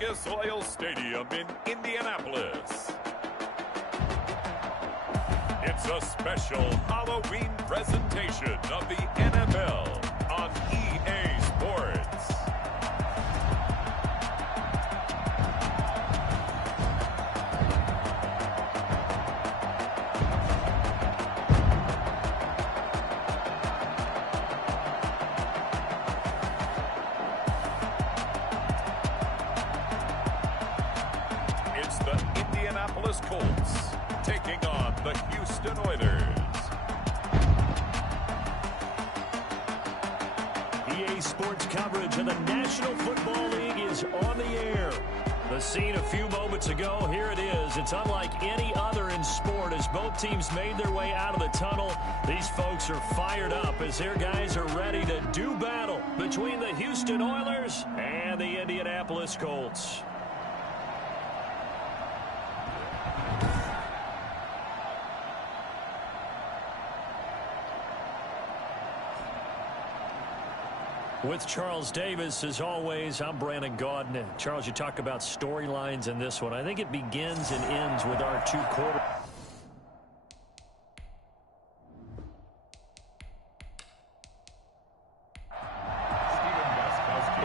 Lucas Oil Stadium in Indianapolis. It's a special Halloween presentation of the NFL on EA Sports. It's the Indianapolis Colts taking on the Houston Oilers. EA Sports coverage of the National Football League is on the air. The scene a few moments ago, here it is. It's unlike any other in sport as both teams made their way out of the tunnel. These folks are fired up as their guys are ready to do battle between the Houston Oilers and the Indianapolis Colts. With Charles Davis, as always, I'm Brandon Gaudin. And Charles, you talk about storylines in this one. I think it begins and ends with our two quarters.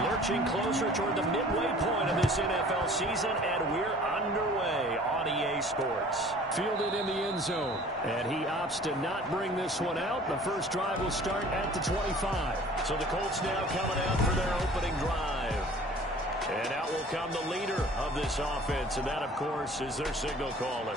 Lurching closer toward the midway point of this NFL season, and we're underway on EA Sports. Fielded in the end zone. And he opts to not bring this one out. The first drive will start at the 25. So the Colts now coming out for their opening drive. And out will come the leader of this offense, and that, of course, is their signal caller.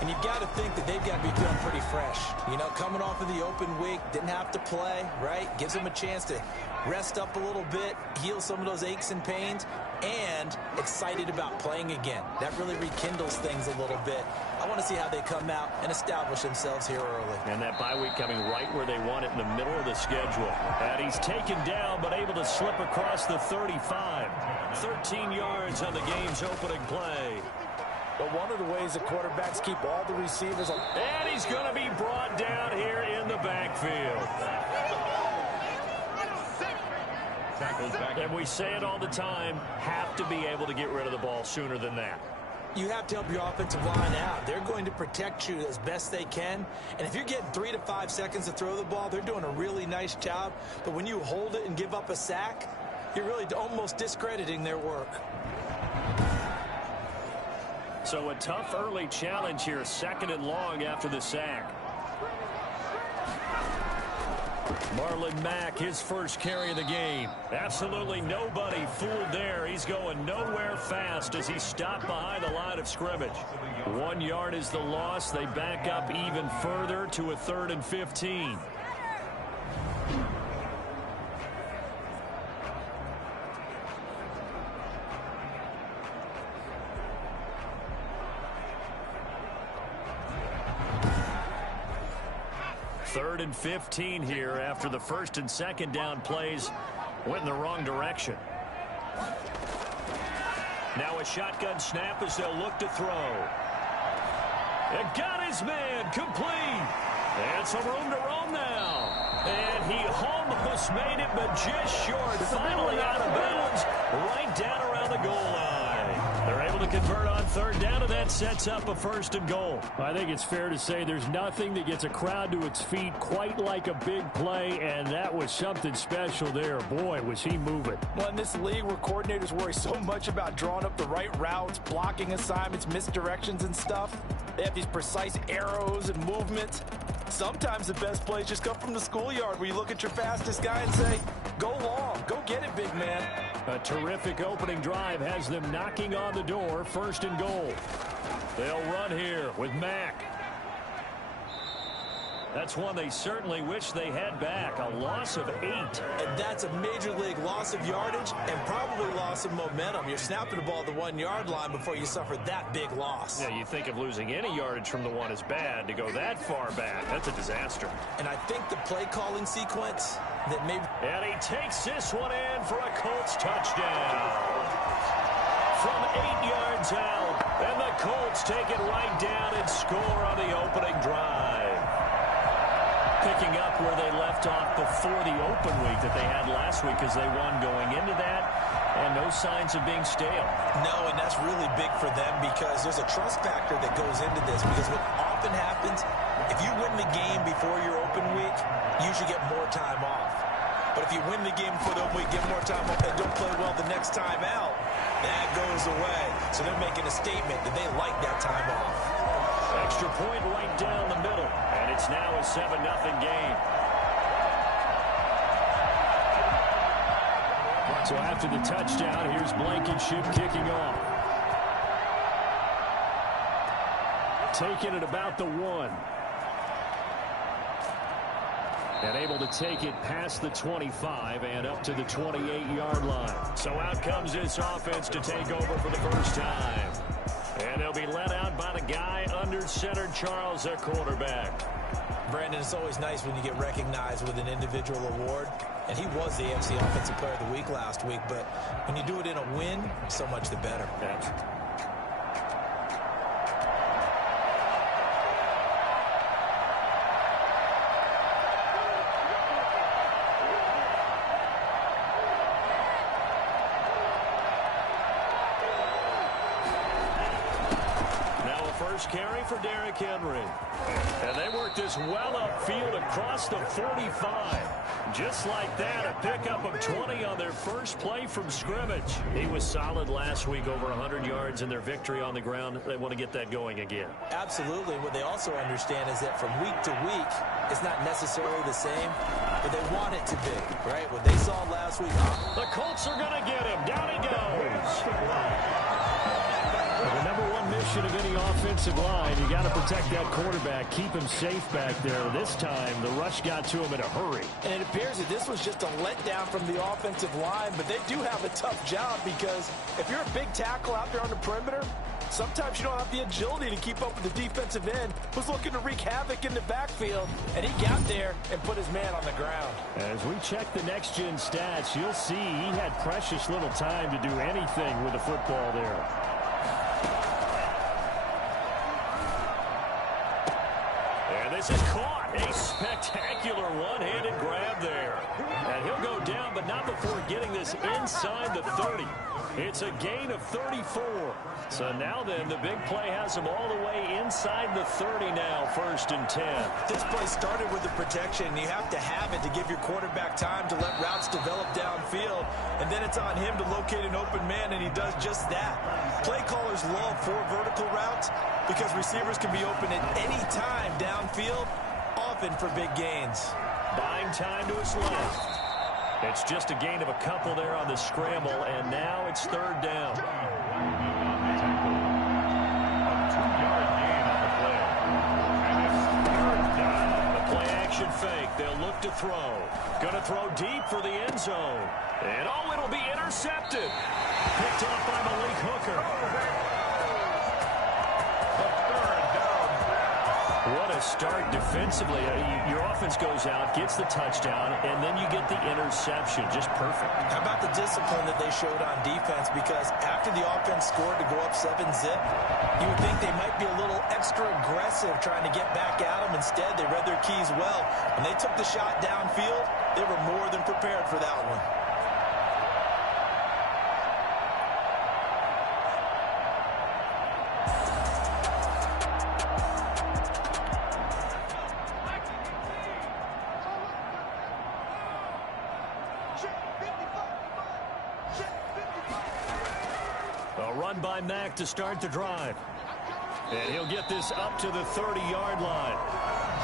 And you've got to think that they've got to be feeling pretty fresh. You know, coming off of the open week, didn't have to play, right? Gives them a chance to rest up a little bit, heal some of those aches and pains, and excited about playing again. That really rekindles things a little bit. I want to see how they come out and establish themselves here early. And that bye week coming right where they want it in the middle of the schedule. And he's taken down but able to slip across the 35. 13 yards on the game's opening play. But one of the ways the quarterbacks keep all the receivers on. And he's going to be brought down here in the backfield. And we say it all the time, have to be able to get rid of the ball sooner than that. You have to help your offensive line out. They're going to protect you as best they can. And if you're getting 3 to 5 seconds to throw the ball, they're doing a really nice job. But when you hold it and give up a sack, you're really almost discrediting their work. So a tough early challenge here, 2nd and long after the sack. Marlon Mack, his first carry of the game. Absolutely nobody fooled there. He's going nowhere fast as he stopped behind the line of scrimmage. 1 yard is the loss. They back up even further to a 3rd and 15. Third and 15 here after the 1st and 2nd down plays went in the wrong direction. Now a shotgun snap as they'll look to throw. And got his man complete. And some room to roam now. And he almost made it, but just short. Finally out of bounds, right down around the goal line. They're able to convert on 3rd down, and that sets up a 1st and goal. I think it's fair to say there's nothing that gets a crowd to its feet quite like a big play, and that was something special there. Boy, was he moving. Well, in this league where coordinators worry so much about drawing up the right routes, blocking assignments, misdirections and stuff, they have these precise arrows and movements. Sometimes the best plays just come from the schoolyard where you look at your fastest guy and say, go long, go get it, big man. A terrific opening drive has them knocking on the door, 1st and goal. They'll run here with Mack. That's one they certainly wish they had back. A loss of 8. And that's a major league loss of yardage and probably loss of momentum. You're snapping the ball at the 1 yard line before you suffer that big loss. Yeah, you think of losing any yardage from the 1 is bad. To go that far back, that's a disaster. And I think the play calling sequence that maybe. And he takes this one in for a Colts touchdown. From 8 yards out. And the Colts take it right down and score on the opening drive. Picking up where they left off before the open week that they had last week as they won going into that. And no no signs of being stale. No, and that's really big for them because there's a trust factor that goes into this because what often happens, if you win the game before your open week, you should get more time off. But if you win the game before the open week, get more time off and don't play well the next time out, that goes away. So they're making a statement that they like that time off. Extra point right down the middle, and it's now a 7-0 game. So after the touchdown, here's Blankenship kicking off. Taking it about the 1. And able to take it past the 25 and up to the 28-yard line. So out comes this offense to take over for the first time. And they'll be let out by the guy under center, Charles, their quarterback. Brandon, it's always nice when you get recognized with an individual award. And he was the AFC Offensive Player of the Week last week. But when you do it in a win, so much the better. Yeah. Carry for Derrick Henry. And they work this well upfield across the 45. Just like that, a pickup of 20 on their first play from scrimmage. He was solid last week, over 100 yards in their victory on the ground. They want to get that going again. Absolutely. What they also understand is that from week to week, it's not necessarily the same, but they want it to be, right? What they saw last week. The Colts are going to get him. Down he goes. The number one mission of any offensive line, you got to protect that quarterback, keep him safe back there. This time, the rush got to him in a hurry. And it appears that this was just a letdown from the offensive line, but they do have a tough job because if you're a big tackle out there on the perimeter, sometimes you don't have the agility to keep up with the defensive end who's looking to wreak havoc in the backfield, and he got there and put his man on the ground. As we check the next-gen stats, you'll see he had precious little time to do anything with the football there. This is caught. A spectacular one-handed grab there. And he'll go down, but not before getting this inside the 30. It's a gain of 34. So now then, the big play has him all the way inside the 30 now, 1st and 10. This play started with the protection. You have to have it to give your quarterback time to let routes develop downfield. And then it's on him to locate an open man, and he does just that. Play callers love 4 vertical routes because receivers can be open at any time downfield, often for big gains. Buying time to his left. It's just a gain of a couple there on the scramble, and now it's 3rd down. The play action fake. They'll look to throw. Going to throw deep for the end zone. And oh, it'll be intercepted. Picked off by Malik Hooker. What a start defensively. Your offense goes out, gets the touchdown, and then you get the interception. Just perfect. How about the discipline that they showed on defense? Because after the offense scored to go up 7-zip, you would think they might be a little extra aggressive trying to get back at them. Instead, they read their keys well. When they took the shot downfield, they were more than prepared for that one. By Mack to start the drive. And he'll get this up to the 30-yard line.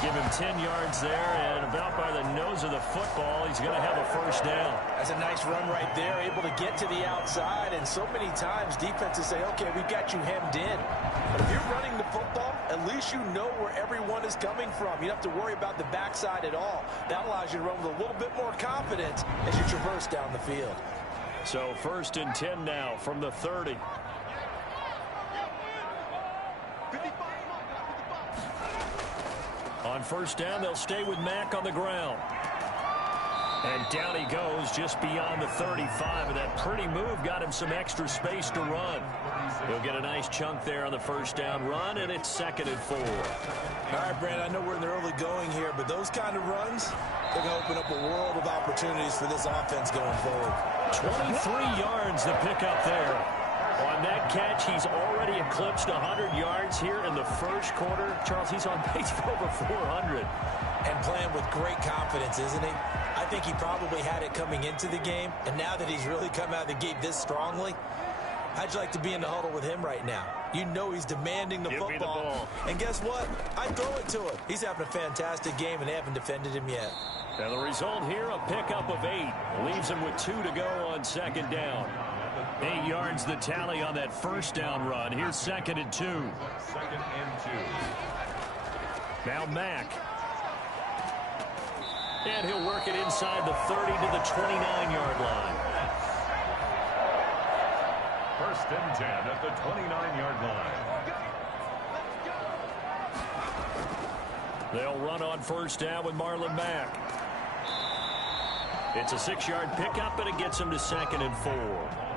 Give him 10 yards there, and about by the nose of the football, he's going to have a 1st down. That's a nice run right there, able to get to the outside, and so many times defenses say, okay, we've got you hemmed in. But if you're running the football, at least you know where everyone is coming from. You don't have to worry about the backside at all. That allows you to run with a little bit more confidence as you traverse down the field. So 1st and 10 now from the 30. On 1st down, they'll stay with Mack on the ground. And down he goes just beyond the 35, and that pretty move got him some extra space to run. He'll get a nice chunk there on the first down run, and it's 2nd and 4. All right, Brandon, I know we're in the early going here, but those kind of runs, they're going to open up a world of opportunities for this offense going forward. 23 yards the pickup there. On that catch, he's already eclipsed 100 yards here in the first quarter. Charles, he's on pace for over 400. And playing with great confidence, isn't he? I think he probably had it coming into the game, and now that he's really come out of the gate this strongly, how'd you like to be in the huddle with him right now? You know he's demanding the Give me the football. ball. And guess what? I'd throw it to him. He's having a fantastic game, and they haven't defended him yet. And the result here, a pickup of 8. Leaves him with 2 to go on 2nd down. 8 yards the tally on that first down run. Here's 2nd and 2. 2nd and 2. Now Mack. And he'll work it inside the 30 to the 29-yard line. 1st and 10 at the 29-yard line. They'll run on first down with Marlon Mack. It's a 6-yard pickup, and it gets him to 2nd and 4.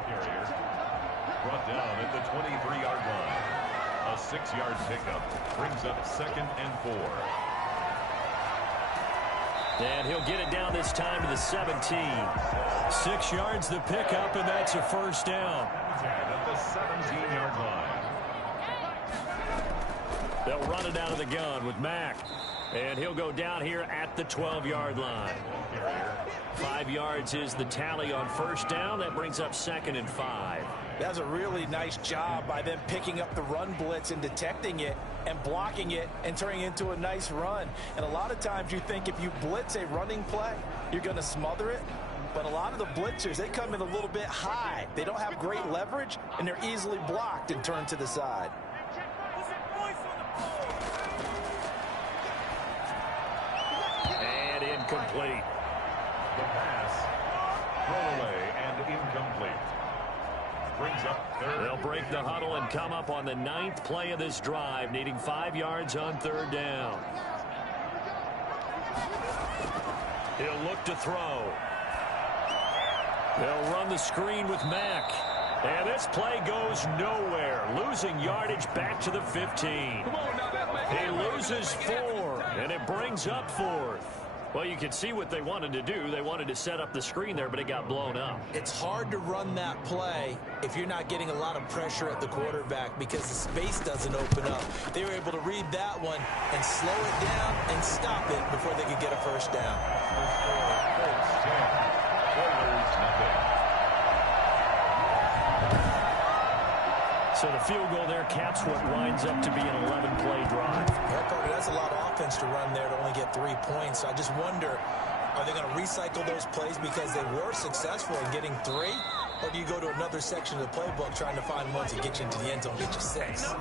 Carrier brought down at the 23-yard line. A 6-yard pickup brings up 2nd and 4. And he'll get it down this time to the 17. 6 yards the pickup, and that's a first down. 10 at the 17-yard line. They'll run it out of the gun with Mack. And he'll go down here at the 12-yard line. 5 yards is the tally on first down. That brings up 2nd and 5. That's a really nice job by them picking up the run blitz and detecting it and blocking it and turning it into a nice run. And a lot of times you think if you blitz a running play, you're going to smother it. But a lot of the blitzers, they come in a little bit high. They don't have great leverage, and they're easily blocked and turned to the side. And incomplete. The pass thrown away and incomplete. Brings up 3rd. They'll break the huddle and come up on the 9th play of this drive, needing 5 yards on 3rd down. He'll look to throw. They'll run the screen with Mack. And this play goes nowhere. Losing yardage back to the 15. He loses 4, and it brings up 4th. Well, you can see what they wanted to do. They wanted to set up the screen there, but it got blown up. It's hard to run that play if you're not getting a lot of pressure at the quarterback because the space doesn't open up. They were able to read that one and slow it down and stop it before they could get a first down. So the field goal there caps what winds up to be an 11-play drive. Yeah, Parker, that's a lot of offense to run there to only get 3 points. So I just wonder, are they going to recycle those plays because they were successful in getting 3? Or do you go to another section of the playbook trying to find ones that get you into the end zone, get you 6? At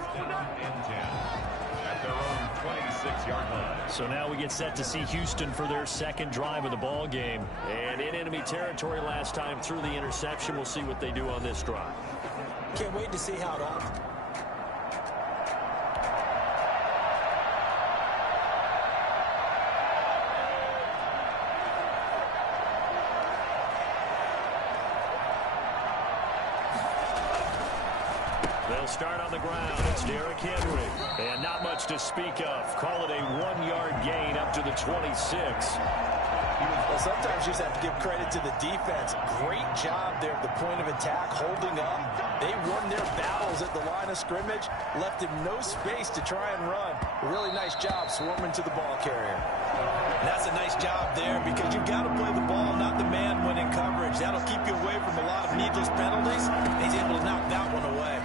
their own 26-yard line. So now we get set to see Houston for their 2nd drive of the ball game. And in enemy territory last time through the interception. We'll see what they do on this drive. Can't wait to see how it all... They'll start on the ground. It's Derrick Henry. And not much to speak of. Call it a 1-yard gain up to the 26. Well, sometimes you just have to give credit to the defense. Great job there at the point of attack, holding up. They won their battles at the line of scrimmage, left him no space to try and run. A really nice job swarming to the ball carrier. And that's a nice job there because you've got to play the ball, not the man when in coverage. That'll keep you away from a lot of needless penalties. And he's able to knock that one away.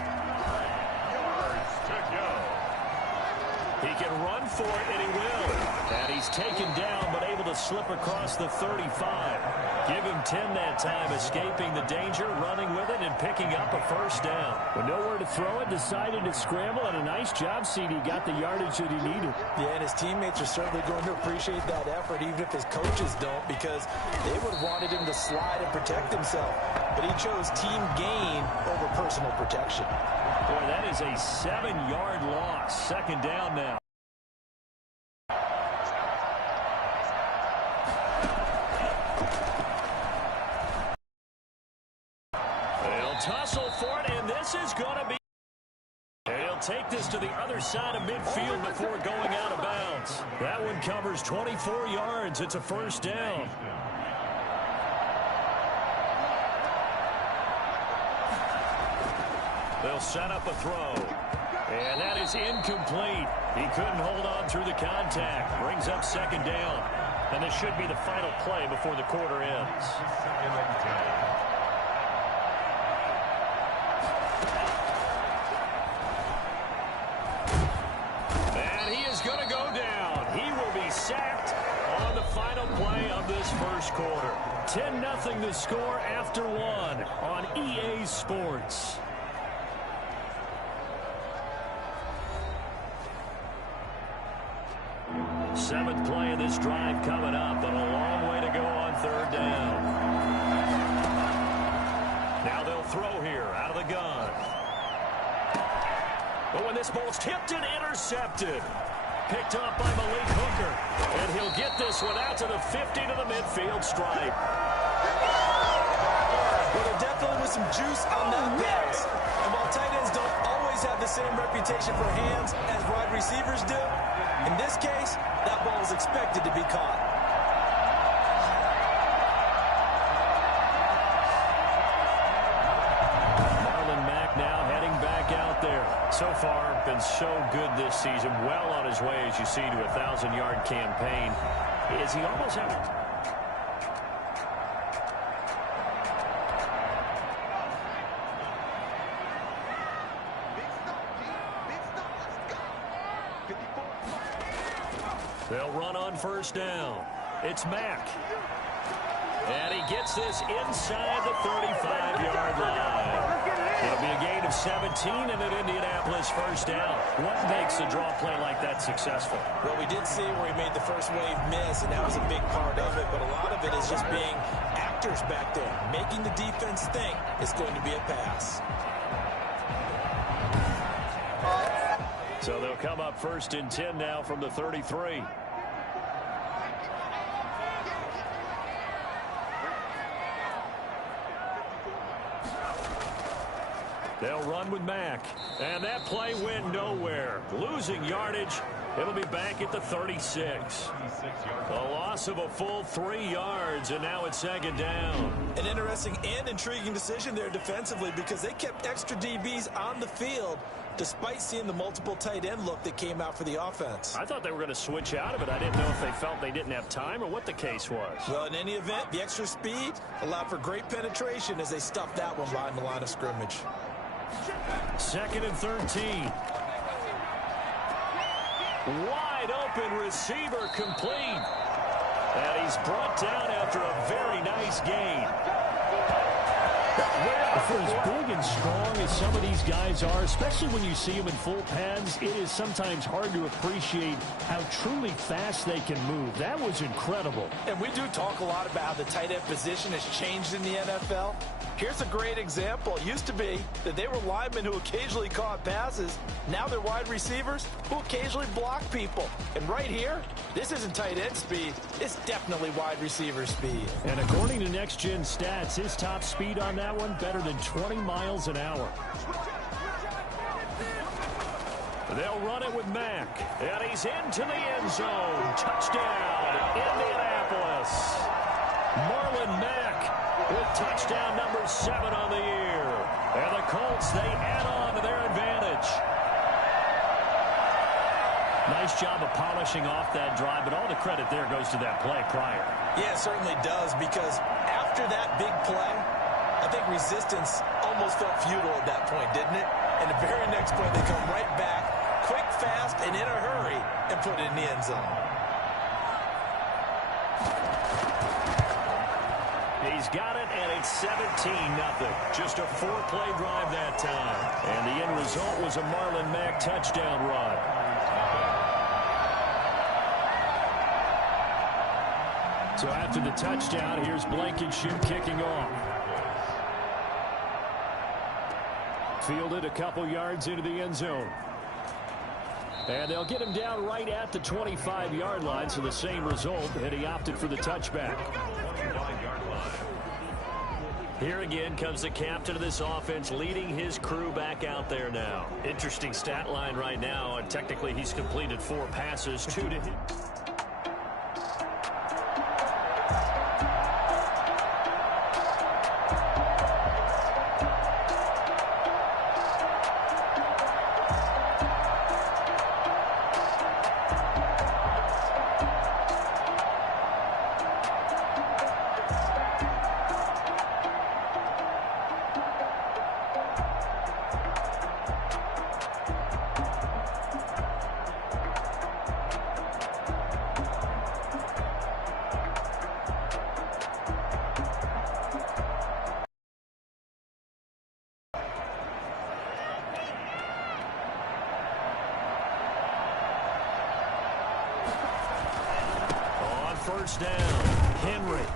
He can run for it, and he will. And he's taken down, but able to slip across the 35. Give him 10 that time, escaping the danger, running with it, and picking up a first down. With nowhere to throw it, decided to scramble, and a nice job, CD. Got the yardage that he needed. Yeah, and his teammates are certainly going to appreciate that effort, even if his coaches don't, because they would have wanted him to slide and protect himself. But he chose team gain over personal protection. Boy, that is a 7-yard loss. 2nd down now. tussle for it, and this is going to be... And he'll take this to the other side of midfield before going out of bounds. That one covers 24 yards. It's a first down. They'll set up a throw. And that is incomplete. He couldn't hold on through the contact. Brings up second down. And this should be the final play before the quarter ends. And he is going to go down. He will be sacked on the final play of this first quarter. 10-0 the score after one on EA Sports. Seventh play of this drive coming up, but a long way to go on third down. Now they'll throw here out of the gun. But when this ball's tipped and intercepted, picked up by Malik Hooker, and he'll get this one out to the 50 to the midfield stripe. Well, there definitely was some juice on that pass. And while tight ends don't always have the same reputation for hands as wide receivers do, in this case, that ball is expected to be caught. Marlon Mack now heading back out there. So far, been so good this season. Well on his way, as you see, to a 1,000-yard campaign. Is he almost out? They'll run on first down. It's Mack. And he gets this inside the 35-yard line. It'll be a gain of 17 and an Indianapolis first down. What makes a draw play like that successful? Well, we did see where he made the first wave miss, and that was a big part of it. But a lot of it is just being actors back there, making the defense think it's going to be a pass. So they'll come up first and 10 now from the 33. They'll run with Mack. And that play went nowhere. Losing yardage. It'll be back at the 36. A loss of a full 3 yards, and now it's second down. An interesting and intriguing decision there defensively because they kept extra DBs on the field despite seeing the multiple tight end look that came out for the offense. I thought they were going to switch out of it. I didn't know if they felt they didn't have time or what the case was. Well, in any event, the extra speed allowed for great penetration as they stuffed that one behind the line of scrimmage. Second and 13. Wide open receiver complete. And he's brought down after a very nice gain. For as big and strong as some of these guys are, especially when you see them in full pads, it is sometimes hard to appreciate how truly fast they can move. That was incredible. And we do talk a lot about how the tight end position has changed in the NFL. Here's a great example. It used to be that they were linemen who occasionally caught passes. Now they're wide receivers who occasionally block people. And right here, this isn't tight end speed. It's definitely wide receiver speed. And according to Next Gen Stats, his top speed on that one, better than 20 miles an hour. They'll run it with Mack. And he's into the end zone. Touchdown, Indianapolis. Marlon Mack with touchdown number 7 on the year. And the Colts, they add on to their advantage. Nice job of polishing off that drive, but all the credit there goes to that play prior. Yeah, it certainly does, because after that big play, I think resistance almost felt futile at that point, didn't it? And the very next play, they come right back, quick, fast, and in a hurry, and put it in the end zone. He's got it, and it's 17-0. Just a 4-play drive that time. And the end result was a Marlon Mack touchdown run. So after the touchdown, here's Blankenship kicking off. Fielded a couple yards into the end zone. And they'll get him down right at the 25-yard line, so the same result, and he opted for the touchback. Here again comes the captain of this offense leading his crew back out there now. Interesting stat line right now, and technically he's completed 4 passes, 2 to hit. First down, Henry.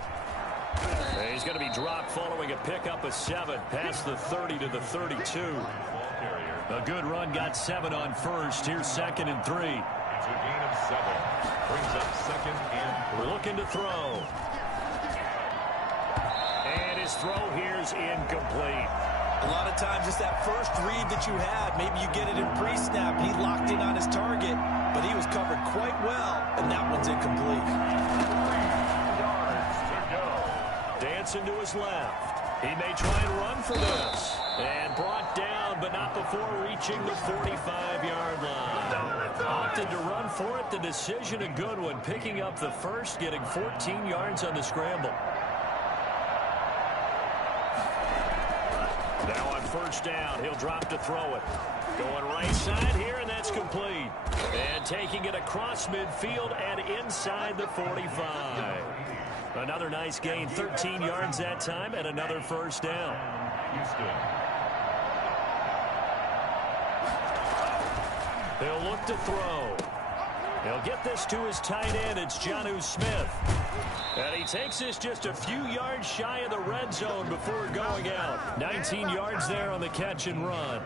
He's going to be dropped following a pickup of 7 past the 30 to the 32. A good run, got 7 on first. Here's 2nd and 3. It's a gain of 7. Brings up 2nd and 3. Looking to throw. And his throw here's incomplete. A lot of times it's that first read that you have. Maybe you get it in pre-snap. He locked in on his target, but he was covered quite well, and that one's incomplete. 3 yards to go. Dancing to his left. He may try and run for this. And brought down, but not before reaching the 45-yard line. Opted to run for it. The decision a good one. Picking up the first, getting 14 yards on the scramble. Now on first down, he'll drop to throw it. Going right side here, and that's complete. And taking it across midfield and inside the 45. Another nice gain, 13 yards that time, and another first down. Houston. He'll look to throw. He'll get this to his tight end. It's Jonnu Smith. And he takes this just a few yards shy of the red zone before going out. 19 yards there on the catch and run.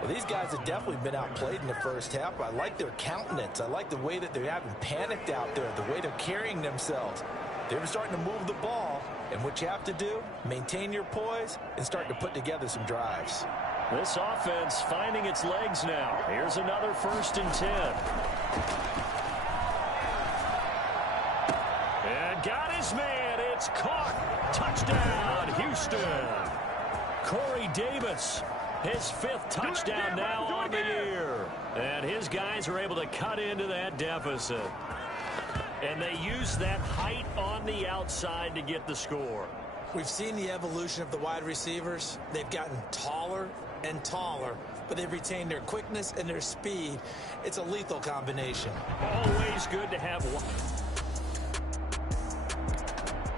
Well, these guys have definitely been outplayed in the first half. I like their countenance. I like the way that they haven't panicked out there, the way they're carrying themselves. They're starting to move the ball, and what you have to do, maintain your poise and start to put together some drives. This offense finding its legs now. Here's another 1st and 10. And got his man. It's caught. Touchdown, Houston. Corey Davis, his 5th touchdown now on the year. And his guys are able to cut into that deficit. And they use that height on the outside to get the score. We've seen the evolution of the wide receivers. They've gotten taller and taller, but they've retained their quickness and their speed. It's a lethal combination. Always good to have one.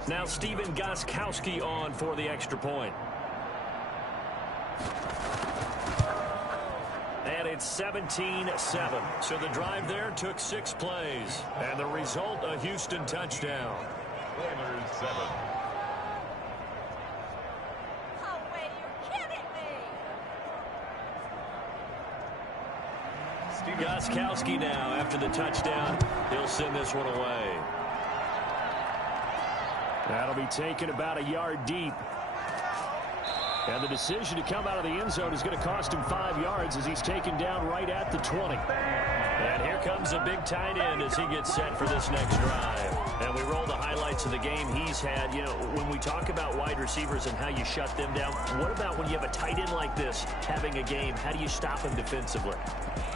Now Steven Gostkowski on for the extra point. And it's 17-7. So the drive there took 6 plays. And the result, a Houston touchdown. Oilers 7. Oh, wait, you're kidding me. Gostkowski now after the touchdown. He'll send this one away. That'll be taken about a yard deep. And the decision to come out of the end zone is going to cost him 5 yards as he's taken down right at the 20. And here comes a big tight end as he gets set for this next drive. And we roll the highlights of the game he's had. You know, when we talk about wide receivers and how you shut them down, what about when you have a tight end like this having a game? How do you stop him defensively?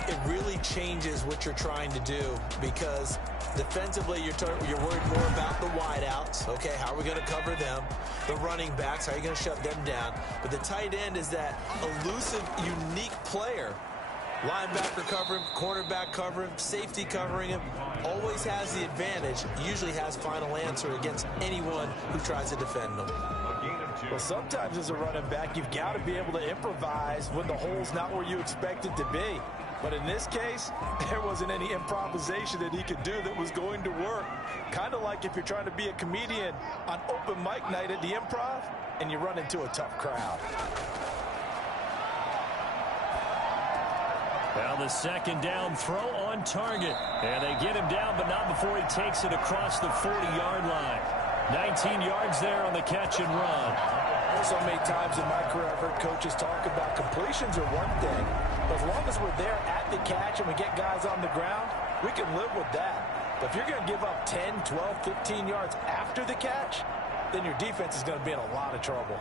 It really changes what you're trying to do because defensively you're worried more about the wideouts. Okay, how are we going to cover them? The running backs, how are you going to shut them down? But the tight end is that elusive, unique player. Linebacker cover him, cornerback cover him, safety covering him. Always has the advantage. Usually has final answer against anyone who tries to defend him. Well, sometimes as a running back, you've got to be able to improvise when the hole's not where you expect it to be. But in this case, there wasn't any improvisation that he could do that was going to work. Kind of like if you're trying to be a comedian on open mic night at the Improv and you run into a tough crowd. Now the second down throw on target. And they get him down, but not before he takes it across the 40-yard line. 19 yards there on the catch and run. So many times in my career I've heard coaches talk about completions are one thing, but as long as we're there at the catch and we get guys on the ground, we can live with that. But if you're going to give up 10, 12, 15 yards after the catch, then your defense is going to be in a lot of trouble.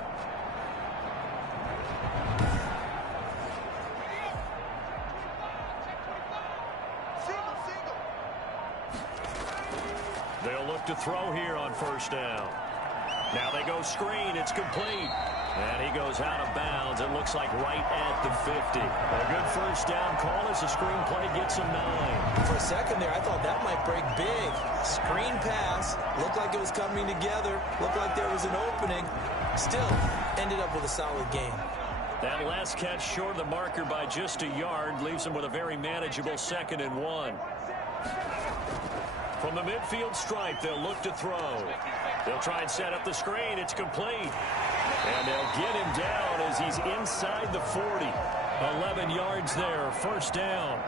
They'll look to throw here on first down. Now they go screen. It's complete. And he goes out of bounds. It looks like right at the 50. A good first down call as the screen play gets him 9. For a second there, I thought that might break big. Screen pass. Looked like it was coming together. Looked like there was an opening. Still ended up with a solid game. That last catch short of the marker by just a yard leaves him with a very manageable 2nd and 1. From the midfield stripe, they'll look to throw. They'll try and set up the screen. It's complete. And they'll get him down as he's inside the 40. 11 yards there, first down.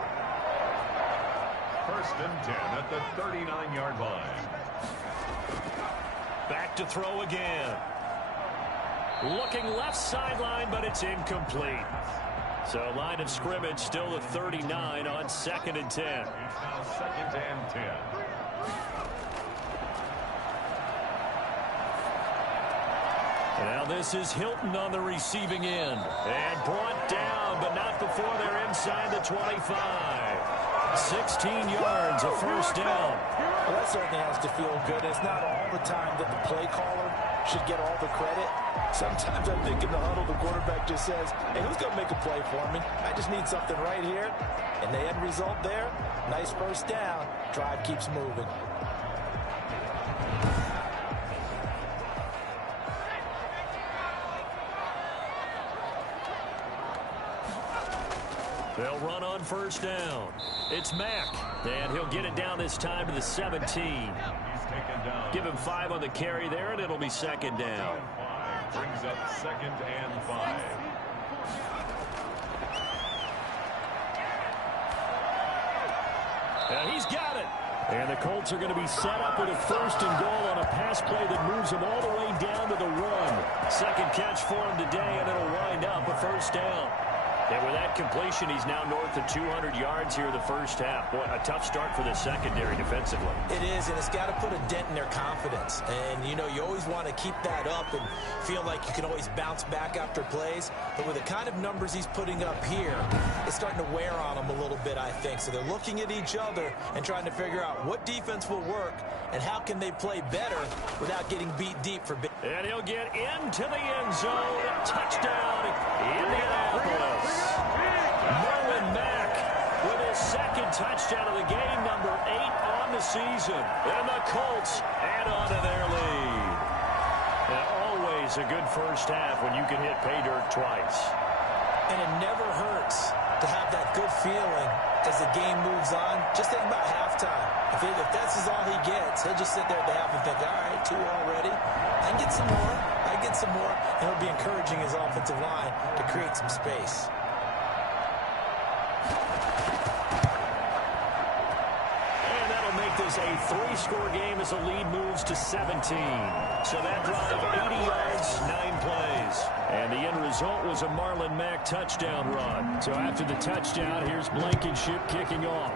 1st and 10 at the 39-yard line. Back to throw again. Looking left sideline, but it's incomplete. So line of scrimmage still the 39 on 2nd and 10. It's now 2nd and 10. Now this is Hilton on the receiving end. And brought down, but not before they're inside the 25. 16 yards, a first down. Well, that certainly has to feel good. It's not all the time that the play caller should get all the credit. Sometimes I think in the huddle, the quarterback just says, hey, who's going to make a play for me? I just need something right here. And the end result there, nice first down. Drive keeps moving. They'll run on first down. It's Mack, and he'll get it down this time to the 17. He's taken down. Give him 5 on the carry there, and it'll be 2nd down. 5 brings up 2nd and 5. And he's got it. And the Colts are going to be set up with a 1st and goal on a pass play that moves them all the way down to the 1. Second catch for him today, and it'll wind up a first down. And with that completion, he's now north of 200 yards here in the first half. Boy, a tough start for the secondary defensively. It is, and it's got to put a dent in their confidence. And, you know, you always want to keep that up and feel like you can always bounce back after plays. But with the kind of numbers he's putting up here, it's starting to wear on them a little bit, I think. So they're looking at each other and trying to figure out what defense will work and how can they play better without getting beat deep for big. And he'll get into the end zone. Touchdown, Indianapolis. Marlon Mack with his 2nd touchdown of the game, number 8 on the season. And the Colts add on to their lead. And always a good first half when you can hit pay dirt twice. And it never hurts to have that good feeling as the game moves on. Just think about halftime. If that's all he gets, he'll just sit there at the half and think, all right, 2 already. I can get some more. I get some more. And he'll be encouraging his offensive line to create some space. This a 3-score game as the lead moves to 17. So that drive, 80 yards, 9 plays. And the end result was a Marlon Mack touchdown run. So after the touchdown, here's Blankenship kicking off.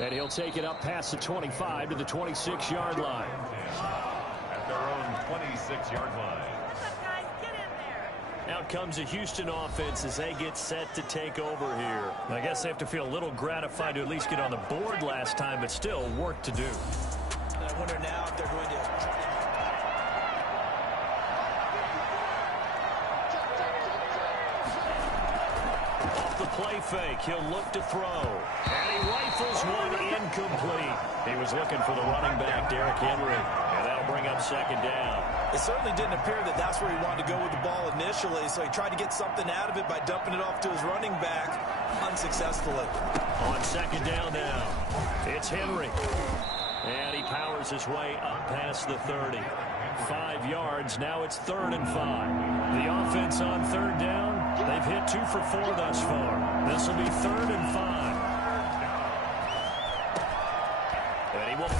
And he'll take it up past the 25 to the 26-yard line. At their own 26-yard line. Out comes the Houston offense as they get set to take over here. I guess they have to feel a little gratified to at least get on the board last time, but still work to do. I wonder now if they're going to try off the play fake. He'll look to throw. And he rifles one incomplete. He was looking for the running back, Derrick Henry. And that'll bring up 2nd down. It certainly didn't appear that that's where he wanted to go with the ball initially, so he tried to get something out of it by dumping it off to his running back unsuccessfully. On 2nd down now, it's Henry. And he powers his way up past the 30. 5 yards, now it's 3rd and 5. The offense on 3rd down, they've hit 2 for 4 thus far. This will be 3rd and 5. And he will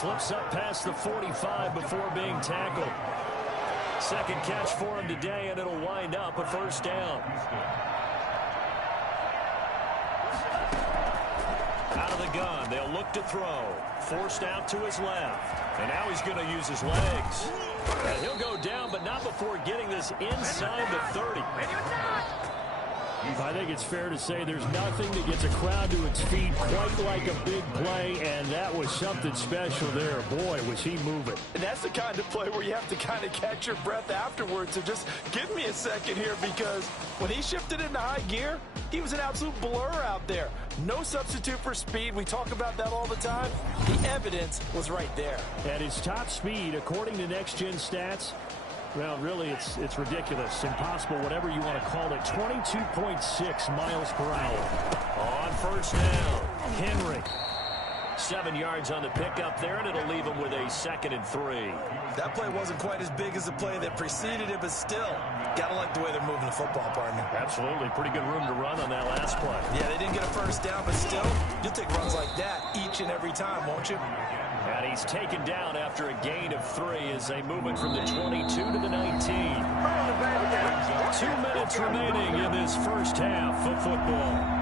slips up past the 45 before being tackled. Second catch for him today, and it'll wind up a first down. Out of the gun, they'll look to throw. Forced out to his left. And now he's going to use his legs. And he'll go down, but not before getting this inside the 30. I think it's fair to say there's nothing that gets a crowd to its feet quite like a big play, and that was something special there. Boy, was he moving. And that's the kind of play where you have to kind of catch your breath afterwards. So just give me a second here, because when he shifted into high gear, he was an absolute blur out there. No substitute for speed. We talk about that all the time. The evidence was right there. At his top speed, according to Next Gen Stats, well, really, it's ridiculous, impossible, whatever you want to call it. 22.6 miles per hour. On first down, Henry. 7 yards on the pickup there, and it'll leave him with a 2nd and 3. That play wasn't quite as big as the play that preceded it, but still, gotta like the way they're moving the football, partner. Absolutely. Pretty good room to run on that last play. Yeah, they didn't get a first down, but still, you'll take runs like that each and every time, won't you? And he's taken down after a gain of 3 as they move it from the 22 to the 19. 2 minutes remaining in this first half of football.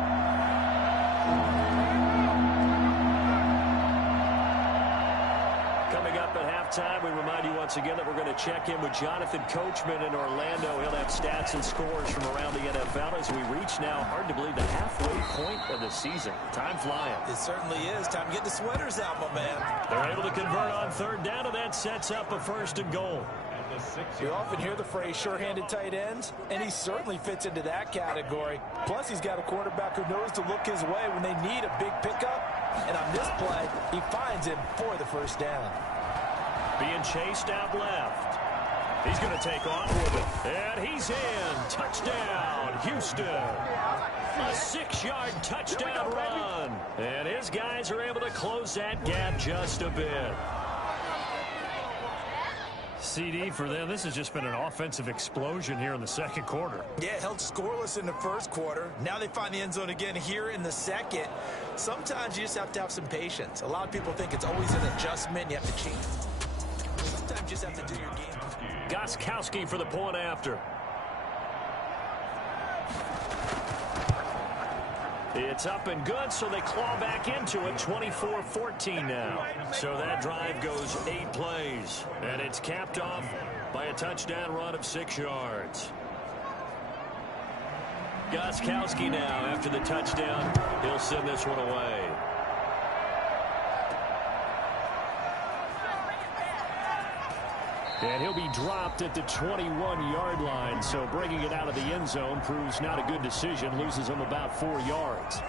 Time, we remind you once again that we're going to check in with Jonathan Coachman in Orlando. He'll have stats and scores from around the NFL as we reach now, hard to believe, the halfway point of the season. Time flying. It certainly is. Time to get the sweaters out, my man. They're able to convert on third down, and that sets up a 1st and goal. You often hear the phrase sure-handed tight ends, and he certainly fits into that category. Plus, he's got a quarterback who knows to look his way when they need a big pickup. And on this play, he finds him for the first down. Being chased out left. He's going to take off with it. And he's in. Touchdown, Houston. A 6-yard touchdown run. And his guys are able to close that gap just a bit. CD for them. This has just been an offensive explosion here in the second quarter. Yeah, held scoreless in the first quarter. Now they find the end zone again here in the second. Sometimes you just have to have some patience. A lot of people think it's always an adjustment. You have to change. Sometimes you just have to do your game. Gostkowski for the point after. It's up and good, so they claw back into it. 24-14 now. So that drive goes 8 plays. And it's capped off by a touchdown run of 6 yards. Gostkowski now, after the touchdown, he'll send this one away. And he'll be dropped at the 21-yard line, so bringing it out of the end zone proves not a good decision, loses him about 4 yards.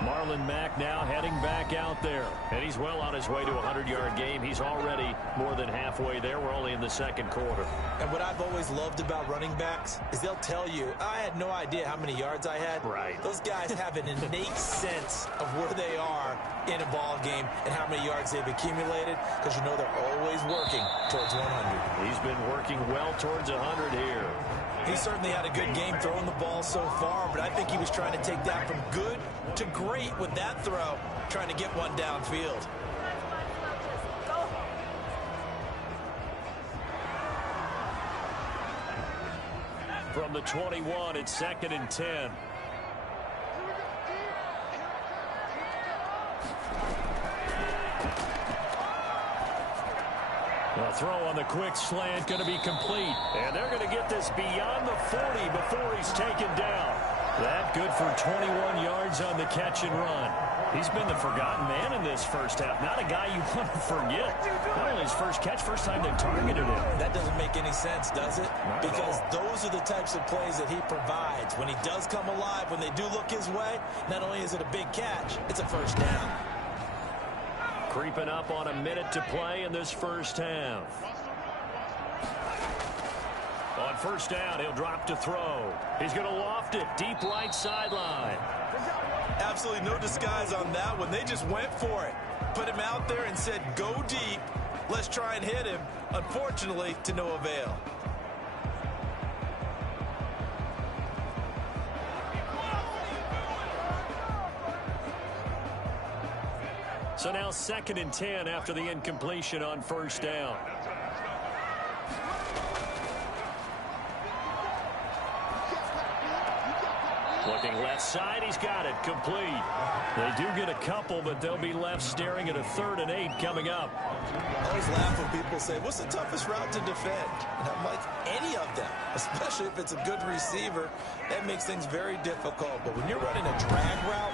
Marlon Mack now heading back out there. And he's well on his way to a 100-yard game. He's already more than halfway there. We're only in the second quarter. And what I've always loved about running backs is they'll tell you, I had no idea how many yards I had. Right. Those guys have an innate sense of where they are in a ball game and how many yards they've accumulated, because you know they're always working towards 100. He's been working well towards 100 here. He certainly had a good game throwing the ball so far, but I think he was trying to take that from good to great with that throw, trying to get one downfield. From the 21, it's 2nd and 10. The throw on the quick slant going to be complete. And they're going to get this beyond the 40 before he's taken down. That good for 21 yards on the catch and run. He's been the forgotten man in this first half. Not a guy you want to forget. Not only his first catch, first time they've targeted him. That doesn't make any sense, does it? Because those are the types of plays that he provides. When he does come alive, when they do look his way, not only is it a big catch, it's a first down. Creeping up on a minute to play in this first half. On first down, he'll drop to throw. He's going to loft it deep right sideline. Absolutely no disguise on that one. They just went for it. Put him out there and said, go deep. Let's try and hit him. Unfortunately, to no avail. So now 2nd and 10 after the incompletion on first down. Looking left side, he's got it, complete. They do get a couple, but they'll be left staring at a 3rd and 8 coming up. I always laugh when people say, what's the toughest route to defend? And I'm like, any of them, especially if it's a good receiver. That makes things very difficult. But when you're running a drag route,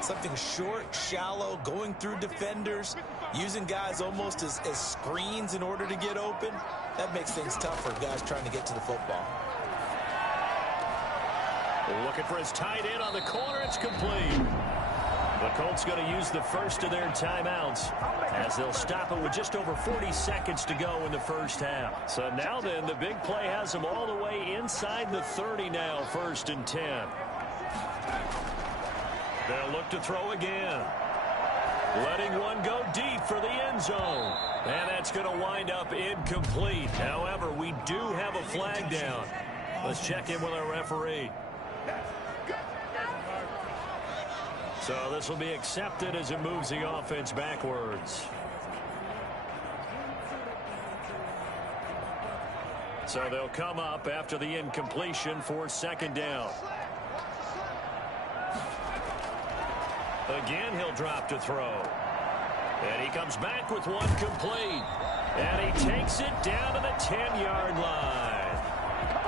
something short, shallow, going through defenders, using guys almost as screens in order to get open, that makes things tough for guys trying to get to the football. Looking for his tight end on the corner. It's complete. The Colts going to use the first of their timeouts as they'll stop it with just over 40 seconds to go in the first half. So now then, the big play has them all the way inside the 30 now, 1st and 10. They'll look to throw again. Letting one go deep for the end zone. And that's going to wind up incomplete. However, we do have a flag down. Let's check in with our referee. So this will be accepted as it moves the offense backwards. So they'll come up after the incompletion for 2nd down. Again, he'll drop to throw. And he comes back with one complete. And he takes it down to the 10-yard line.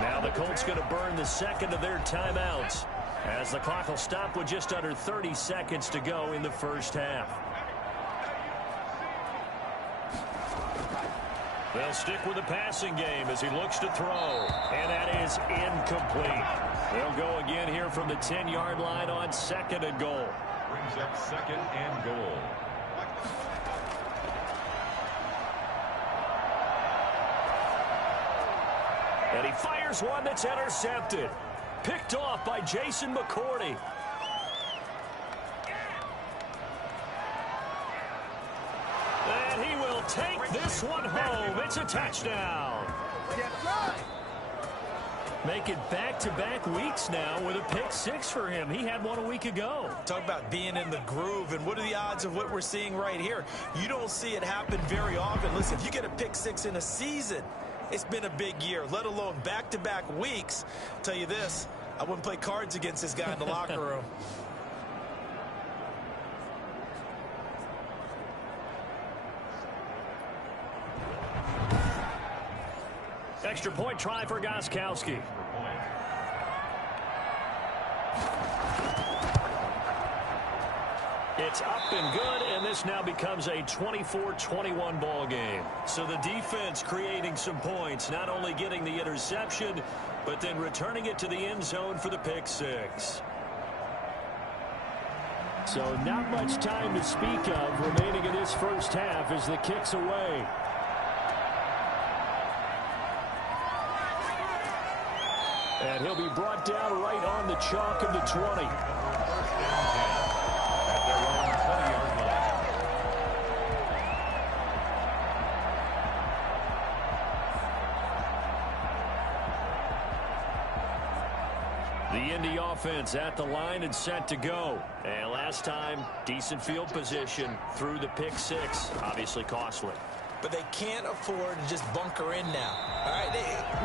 Now the Colts going to burn the 2nd of their timeouts as the clock will stop with just under 30 seconds to go in the first half. They'll stick with the passing game as he looks to throw. And that is incomplete. They'll go again here from the 10-yard line on 2nd and goal. Brings up 2nd and goal. And he fires one that's intercepted. Picked off by Jason McCourty. And he will take this one home. It's a touchdown. Make it back-to-back weeks now with a pick 6 for him. He had one a week ago. Talk about being in the groove, and what are the odds of what we're seeing right here? You don't see it happen very often. Listen, if you get a pick 6 in a season, it's been a big year, let alone back-to-back weeks. I'll tell you this, I wouldn't play cards against this guy in the locker room. Extra point try for Gostkowski. It's up and good, and this now becomes a 24-21 ball game. So the defense creating some points, not only getting the interception, but then returning it to the end zone for the pick 6. So not much time to speak of remaining in this first half as the kick's away. And he'll be brought down right on the chalk of the 20. The Indy offense at the line and set to go. And last time, decent field position through the pick 6. Obviously costly. But they can't afford to just bunker in now. All right,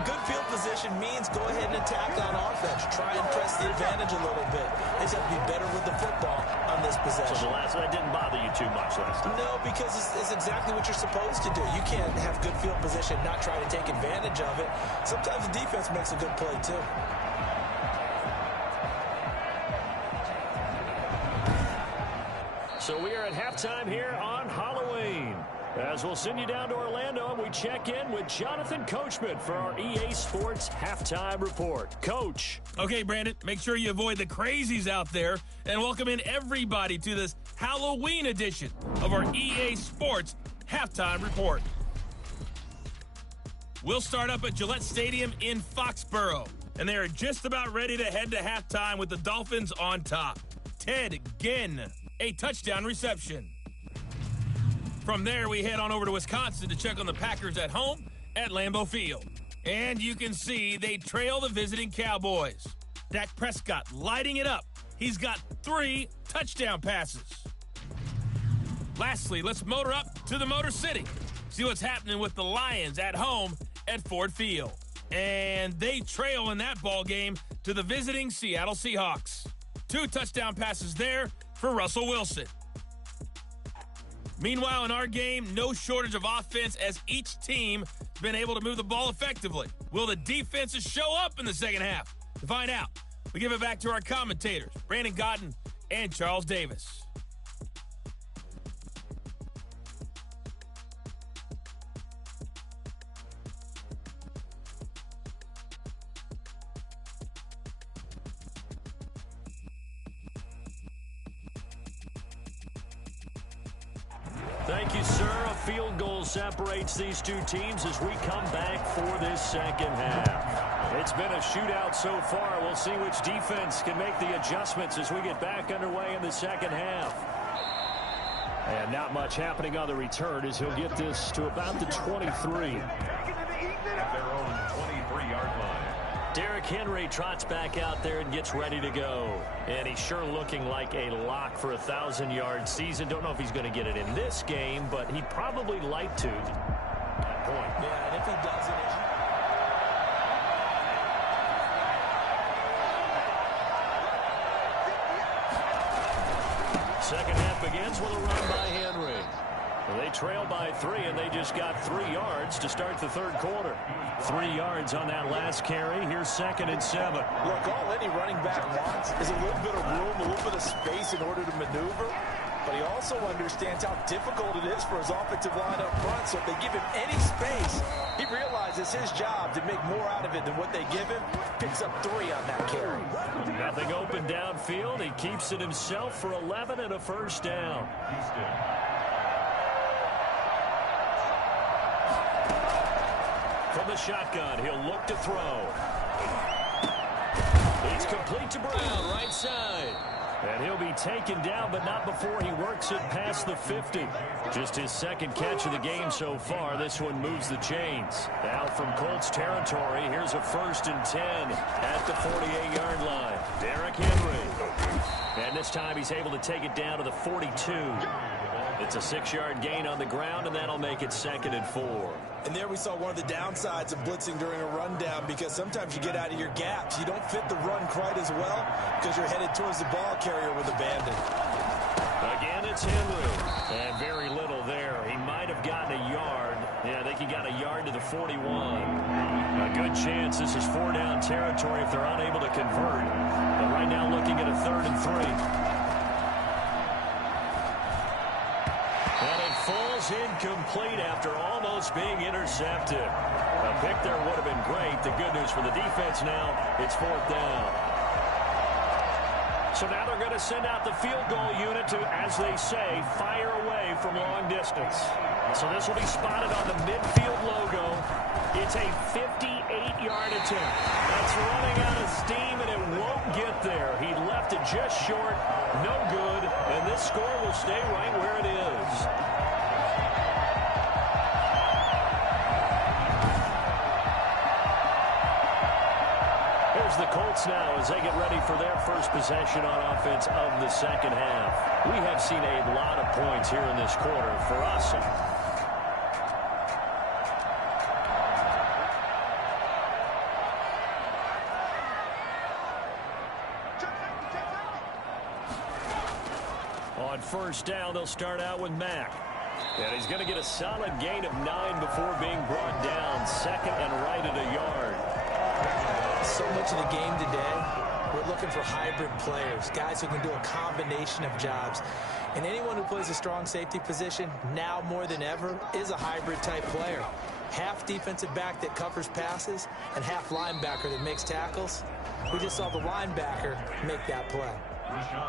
good field position means go ahead and attack on offense. Try and press the advantage a little bit. They just have to be better with the football on this possession. So that didn't bother you too much last time? No, because it's exactly what you're supposed to do. You can't have good field position and not try to take advantage of it. Sometimes the defense makes a good play, too. So we are at halftime here on Halloween. As we'll send you down to Orlando, and we check in with Jonathan Coachman for our EA Sports Halftime Report. Coach. Okay, Brandon, make sure you avoid the crazies out there and welcome in everybody to this Halloween edition of our EA Sports Halftime Report. We'll start up at Gillette Stadium in Foxborough, and they are just about ready to head to halftime with the Dolphins on top. Ted Ginn, a touchdown reception. From there, we head on over to Wisconsin to check on the Packers at home at Lambeau Field. And you can see they trail the visiting Cowboys. Dak Prescott lighting it up. He's got 3 touchdown passes. Lastly, let's motor up to the Motor City. See what's happening with the Lions at home at Ford Field. And they trail in that ball game to the visiting Seattle Seahawks. 2 touchdown passes there for Russell Wilson. Meanwhile, in our game, no shortage of offense as each team has been able to move the ball effectively. Will the defenses show up in the second half? To find out, we give it back to our commentators, Brandon Cotton and Charles Davis. Thank you, sir. A field goal separates these two teams as we come back for this second half. It's been a shootout so far. We'll see which defense can make the adjustments as we get back underway in the second half. And not much happening on the return as he'll get this to about the 23. At their own 23-yard line. Derrick Henry trots back out there and gets ready to go. And he's sure looking like a lock for a 1,000-yard season. Don't know if he's going to get it in this game, but he'd probably like to at that point. Yeah, and if he doesn't... Second half begins with a run by Henry. They trail by 3, and they just got 3 yards to start the third quarter. 3 yards on that last carry. Here's 2nd and 7. Look, all any running back wants is a little bit of room, a little bit of space in order to maneuver. But he also understands how difficult it is for his offensive line up front. So if they give him any space, he realizes his job to make more out of it than what they give him. Picks up 3 on that carry. Nothing open downfield. He keeps it himself for 11 and a first down. From the shotgun, he'll look to throw. It's complete to Brown, right side. And he'll be taken down, but not before he works it past the 50. Just his second catch of the game so far. This one moves the chains. Now from Colts territory, here's a 1st and 10 at the 48-yard line. Derrick Henry. And this time he's able to take it down to the 42. It's a 6-yard gain on the ground, and that'll make it 2nd and 4. And there we saw one of the downsides of blitzing during a rundown, because sometimes you get out of your gaps. You don't fit the run quite as well because you're headed towards the ball carrier with abandon. Again, it's Henry. And very little there. He might have gotten a yard. Yeah, I think he got a yard to the 41. A good chance this is 4-down territory if they're unable to convert. But right now looking at a 3rd and 3. Falls incomplete after almost being intercepted. A pick there would have been great. The good news for the defense now, it's 4th down. So now they're going to send out the field goal unit to, as they say, fire away from long distance. So this will be spotted on the midfield logo. It's a 58-yard attempt. That's running out of steam, and it won't get there. He left it just short. No good. And this score will stay right where it is. The Colts now as they get ready for their first possession on offense of the second half. We have seen a lot of points here in this quarter for us. On 1st down, they'll start out with Mack. And he's going to get a solid gain of 9 before being brought down. 2nd and right at a yard. So much of the game today, we're looking for hybrid players, guys who can do a combination of jobs. And anyone who plays a strong safety position, now more than ever, is a hybrid type player. Half defensive back that covers passes and half linebacker that makes tackles. We just saw the linebacker make that play.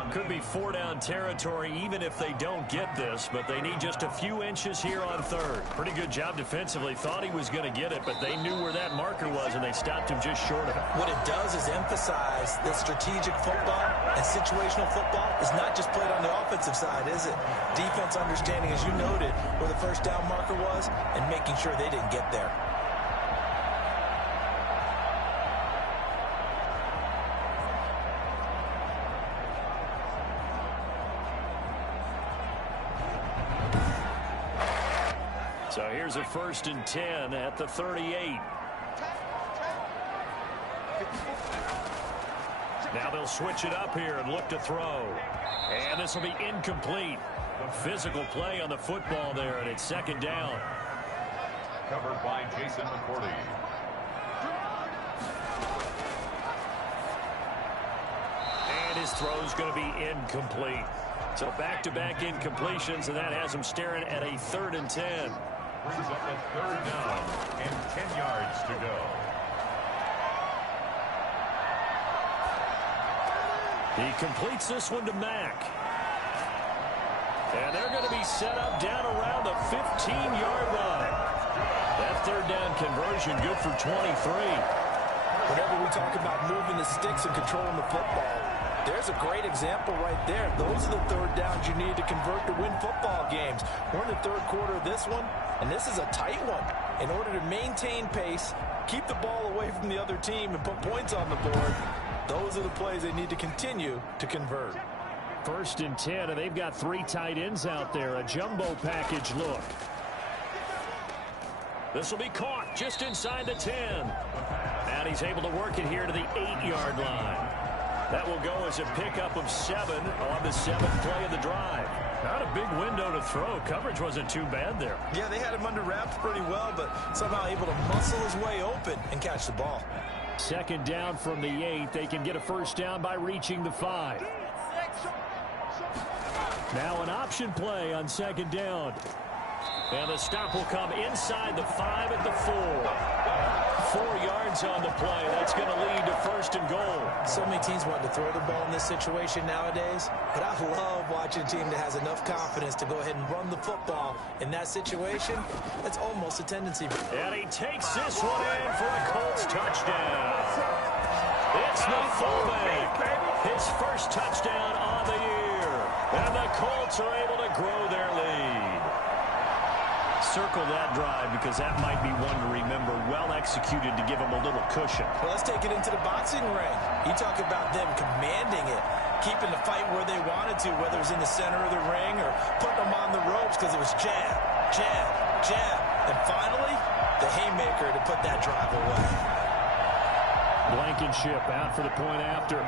Could be 4-down territory even if they don't get this, but they need just a few inches here on 3rd. Pretty good job defensively. Thought he was going to get it, but they knew where that marker was, and they stopped him just short of it. What it does is emphasize that strategic football and situational football is not just played on the offensive side, is it? Defense understanding, as you noted, where the 1st down marker was and making sure they didn't get there. So here's a 1st and 10 at the 38. Now they'll switch it up here and look to throw. And this will be incomplete. Physical play on the football there, and it's 2nd down. Covered by Jason McCourty. And his throw's going to be incomplete. So back-to-back incompletions, and that has him staring at a 3rd and 10. Brings up a 3rd down and 10 yards to go. He completes this one to Mack. And they're going to be set up down around the 15-yard line. That 3rd down conversion good for 23. Whenever we talk about moving the sticks and controlling the football, there's a great example right there. Those are the 3rd downs you need to convert to win football games. We're in the 3rd quarter of this one, and this is a tight one. In order to maintain pace, keep the ball away from the other team, and put points on the board, those are the plays they need to continue to convert. 1st and 10, and they've got 3 tight ends out there. A jumbo package look. This will be caught just inside the 10. And he's able to work it here to the 8-yard line. That will go as a pickup of 7 on the 7th play of the drive. Not a big window to throw. Coverage wasn't too bad there. Yeah, they had him under wraps pretty well, but somehow able to muscle his way open and catch the ball. 2nd down from the 8. They can get a 1st down by reaching the 5. Now an option play on 2nd down. And the stop will come inside the 5 at the 4. 4 yards on the play. That's going to lead to 1st and goal. So many teams want to throw the ball in this situation nowadays, but I love watching a team that has enough confidence to go ahead and run the football in that situation. That's almost a tendency. And he takes this one in for a Colts touchdown. It's the fullback. His 1st touchdown on the year. And the Colts are able to grow their lead. Circle that drive because that might be one to remember. Well executed to give them a little cushion. Well, let's take it into the boxing ring. You talk about them commanding it, keeping the fight where they wanted to, whether it was in the center of the ring or putting them on the ropes because it was jab, jab, jab. And finally, the haymaker to put that drive away. Blankenship out for the point after.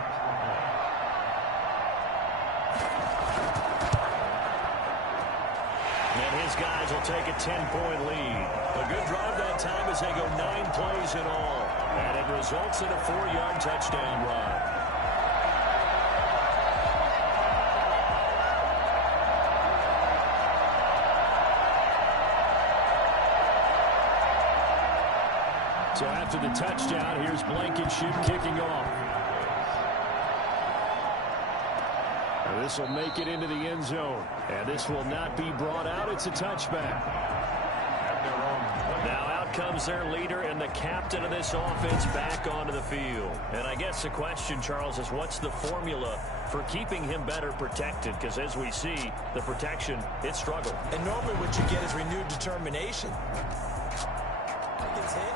And his guys will take a 10-point lead. A good drive that time as they go 9 plays in all. And it results in a 4-yard touchdown run. So after the touchdown, here's Blankenship kicking off. This will make it into the end zone. And this will not be brought out. It's a touchback. Now out comes their leader and the captain of this offense back onto the field. And I guess the question, Charles, is what's the formula for keeping him better protected? Because as we see, the protection, it struggled. And normally what you get is renewed determination. Gets hit.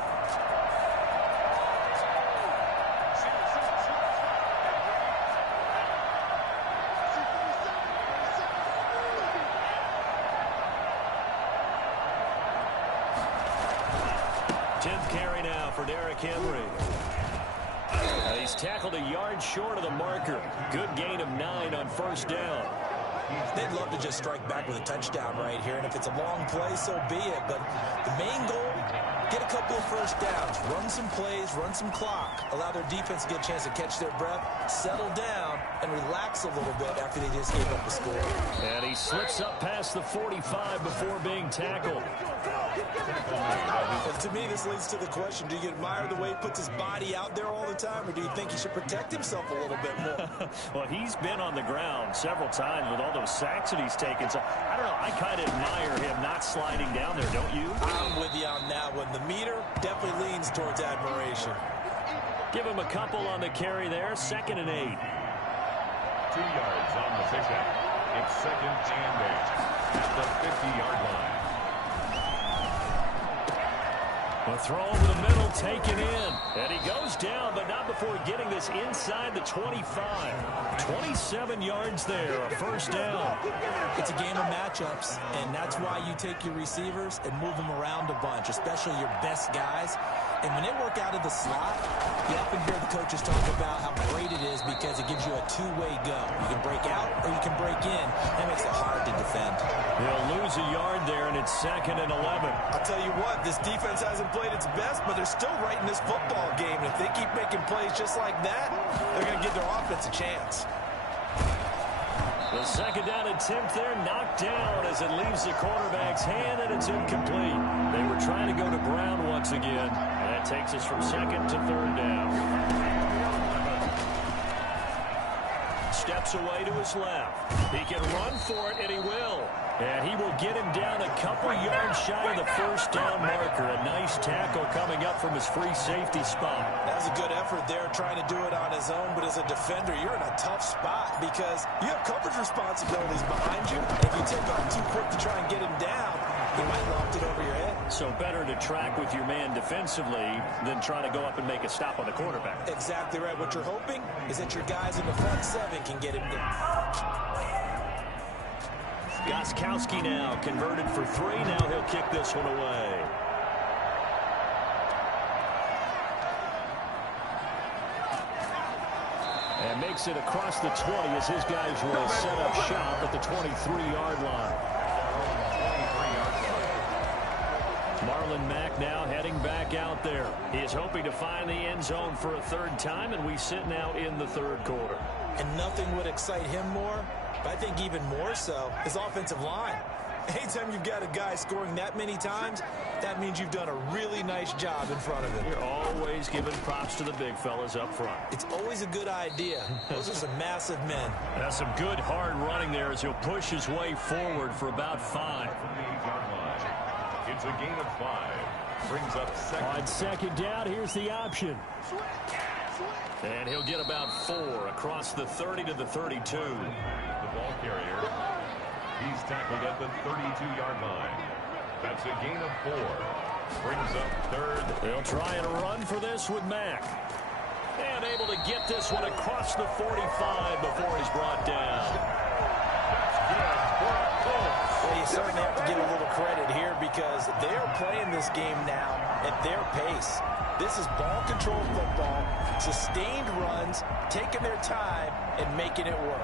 He's tackled a yard short of the marker. Good gain of 9 on 1st down. They'd love to just strike back with a touchdown right here, and if it's a long play, so be it. But the main goal, get a couple of 1st downs, run some plays, run some clock, allow their defense to get a chance to catch their breath, settle down, and relax a little bit after they just gave up the score. And he slips up past the 45 before being tackled. And to me, this leads to the question, do you admire the way he puts his body out there all the time, or do you think he should protect himself a little bit more? Well, he's been on the ground several times with all those sacks that he's taken. So, I don't know, I kind of admire him not sliding down there, don't you? I'm with you on that one. The meter definitely leans towards admiration. Give him a couple on the carry there, 2nd and 8. 2 yards on the pickup. It's 2nd and 8 at the 50-yard line. A throw over the middle, taken in. And he goes down, but not before getting this inside the 25. 27 yards there, a first down. It's a game of matchups, and that's why you take your receivers and move them around a bunch, especially your best guys. And when they work out of the slot, you often hear the coaches talk about how great it is because it gives you a two-way go. You can break out or you can break in. That makes it hard to defend. They'll lose a yard there, and it's 2nd and 11. I'll tell you what, this defense hasn't played its best, but they're still right in this football game. And if they keep making plays just like that, they're going to give their offense a chance. The 2nd down attempt there knocked down as it leaves the quarterback's hand, and it's incomplete. They were trying to go to Brown once again, and that takes us from 2nd to 3rd down. Steps away to his left. He can run for it, and he will. And he will get him down a couple yards shy of the first down marker. A nice tackle coming up from his free safety spot. That was a good effort there trying to do it on his own, but as a defender, you're in a tough spot because you have coverage responsibilities behind you. If you take off too quick to try and get him down, he might loft it over your head. So better to track with your man defensively than try to go up and make a stop on the quarterback. Exactly right. What you're hoping is that your guys in the front seven can get him down. Gostkowski now converted for 3. Now he'll kick this one away. And makes it across the 20 as his guys will set up shop at the 23-yard line. Marlon Mack now heading back out there. He is hoping to find the end zone for a 3rd time, and we sit now in the 3rd quarter. And nothing would excite him more, but I think even more so, his offensive line. Anytime you've got a guy scoring that many times, that means you've done a really nice job in front of him. You're always giving props to the big fellas up front. It's always a good idea. Those are some massive men. That's some good hard running there as he'll push his way forward for about 5. It's a gain of 5. Brings up 2nd. On 2nd down, here's the option. And he'll get about 4 across the 30 to the 32. The ball carrier. He's tackled at the 32-yard line. That's a gain of 4. Brings up 3rd. They'll try and run for this with Mack. And able to get this one across the 45 before he's brought down. Well, you certainly have to give a little credit here because they're playing this game now at their pace. This is ball control football, sustained runs, taking their time, and making it work.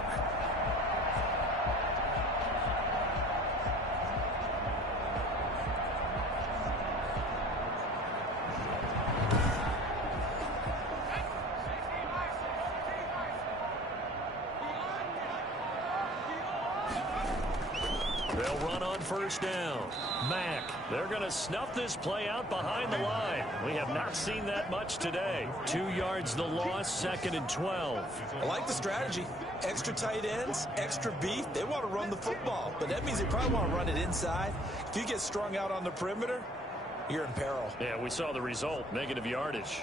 They'll run on 1st down. Mack, they're going to snuff this play out behind the line. We have not seen that much today. 2 yards the loss, 2nd and 12. I like the strategy. Extra tight ends, extra beef. They want to run the football, but that means they probably want to run it inside. If you get strung out on the perimeter, you're in peril. Yeah, we saw the result, negative yardage.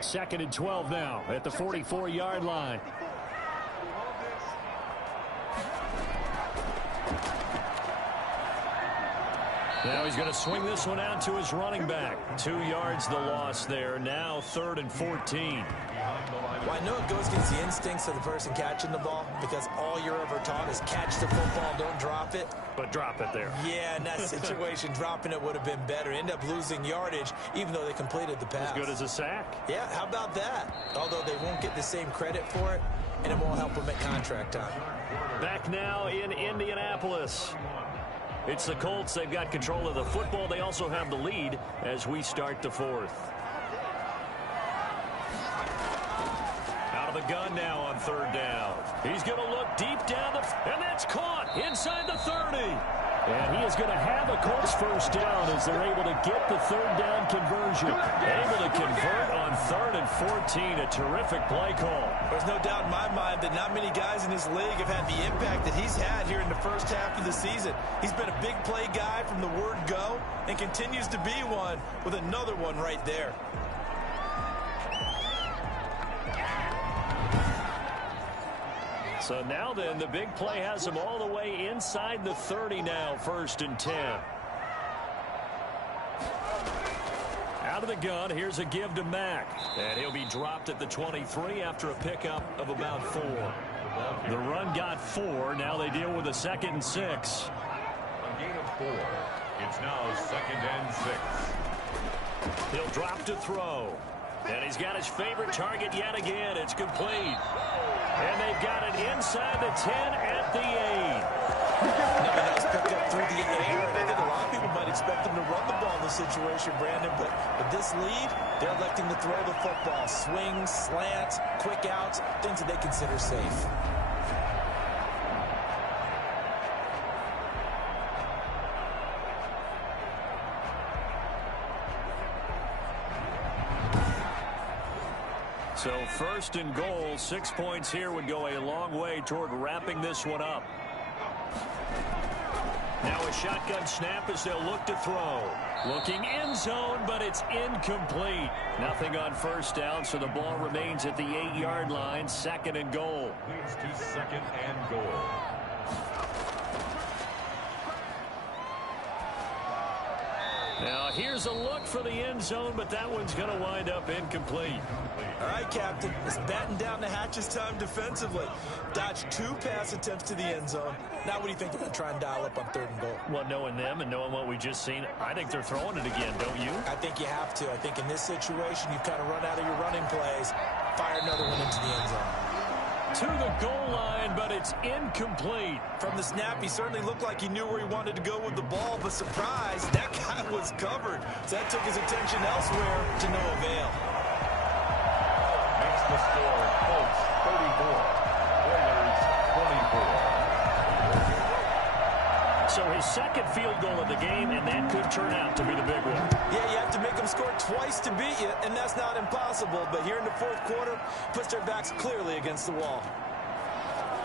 Second and 12 now at the 44-yard line. Now he's going to swing this one out to his running back. 2 yards the loss there. Now 3rd and 14. Well, I know it goes against the instincts of the person catching the ball because all you're ever taught is catch the football, don't drop it. But drop it there. Yeah, in that situation, dropping it would have been better. End up losing yardage, even though they completed the pass. As good as a sack. Yeah, how about that? Although they won't get the same credit for it, and it won't help them at contract time. Back now in Indianapolis. It's the Colts. They've got control of the football. They also have the lead as we start the 4th. Out of the gun now on 3rd down. He's going to look deep down, and that's caught inside the 30. And he is going to have a Colts 1st down as they're able to get the 3rd down conversion. Able to convert on 3rd and 14. A terrific play call. There's no doubt in my mind that not many guys in this league have had the impact that he's had here in the first half of the season. He's been a big play guy from the word go and continues to be one with another one right there. So now then, the big play has him all the way inside the 30 now, 1st and 10. Out of the gun, here's a give to Mack. And he'll be dropped at the 23 after a pickup of about 4. The run got 4. Now they deal with a 2nd and 6. A gain of 4. It's now 2nd and 6. He'll drop to throw. And he's got his favorite target yet again. It's complete. And they've got it inside the 10 at the 8. Never has picked up through the air. And I think a lot of people might expect him to run the ball in this situation, Brandon. But with this lead, they're electing to throw the football. Swings, slants, quick outs, things that they consider safe. So 1st and goal, 6 points here would go a long way toward wrapping this one up. Now a shotgun snap as they'll look to throw. Looking end zone, but it's incomplete. Nothing on 1st down, so the ball remains at the 8-yard line, 2nd and goal. Leads to 2nd and goal. Now here's a look for the end zone, but that one's going to wind up incomplete. All right, Captain. It's batten down the hatches time defensively. Dodged 2 pass attempts to the end zone. Now what do you think they're going to try and dial up on 3rd and goal? Well, knowing them and knowing what we just seen, I think they're throwing it again, don't you? I think you have to. I think in this situation, you've kind of run out of your running plays. Fire another one into the end zone. To the goal line, but it's incomplete. From the snap, he certainly looked like he knew where he wanted to go with the ball, but surprise, that guy was covered. So that took his attention elsewhere to no avail. Makes the score Colts 34, Oilers 24. So his 2nd field goal of the game, and that could turn out to be the big one. Yeah, you have to make them score twice to beat you, and that's not impossible. But here in the 4th quarter, puts their backs clearly against the wall.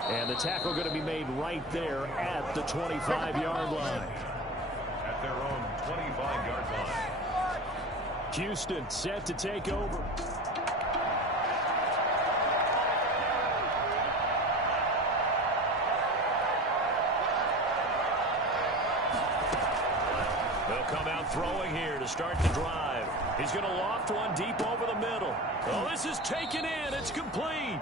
And the tackle going to be made right there at the 25-yard line. At their own 25-yard line. Houston set to take over. Come out throwing here to start the drive. He's going to loft one deep over the middle. Oh, this is taken in. It's complete.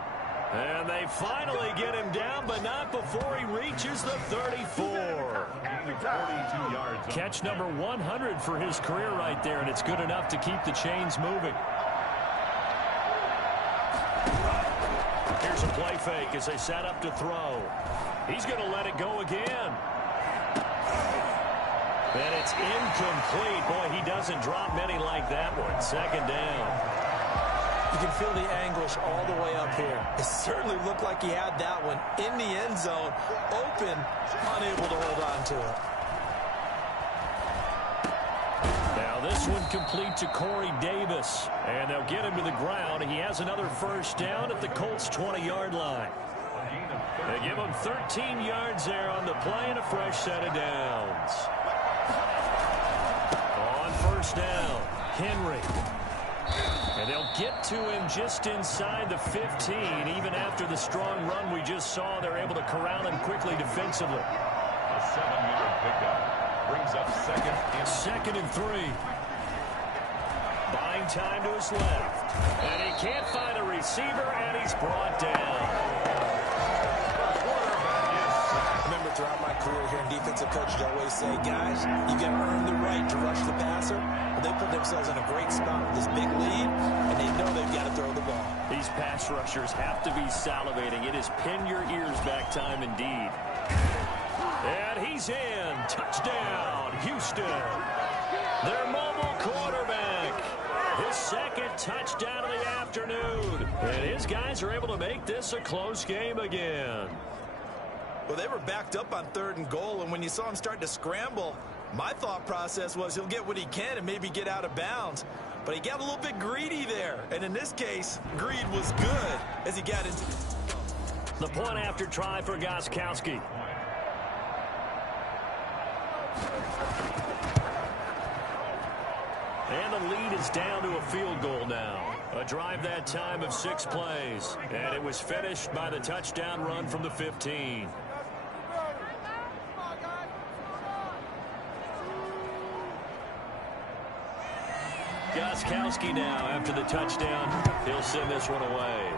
And they finally get him down, but not before he reaches the 34. 42 yards. Catch number 100 for his career right there, and it's good enough to keep the chains moving. Here's a play fake as they set up to throw. He's going to let it go again. And it's incomplete. Boy, he doesn't drop many like that one. 2nd down. You can feel the anguish all the way up here. It certainly looked like he had that one in the end zone, open, unable to hold on to it. Now this one complete to Corey Davis. And they'll get him to the ground. He has another 1st down at the Colts' 20-yard line. They give him 13 yards there on the play and a fresh set of downs. On 1st down, Henry. And they'll get to him just inside the 15. Even after the strong run we just saw, they're able to corral him quickly defensively. A 7-yard pickup brings up 2nd and 3. Buying time to his left. And he can't find a receiver, and he's brought down. Throughout my career here in defensive coaches always say, guys, you got to earn the right to rush the passer. Well, they put themselves in a great spot with this big lead, and they know they've got to throw the ball. These pass rushers have to be salivating. It is pin your ears back time indeed. And he's in. Touchdown, Houston. Their mobile quarterback. His 2nd touchdown of the afternoon. And his guys are able to make this a close game again. Well, they were backed up on 3rd and goal, and when you saw him start to scramble, my thought process was he'll get what he can and maybe get out of bounds. But he got a little bit greedy there, and in this case, greed was good as he got into the point after try for Gostkowski. And the lead is down to a field goal now. A drive that time of 6 plays. And it was finished by the touchdown run from the 15. Gostkowski now after the touchdown. He'll send this one away.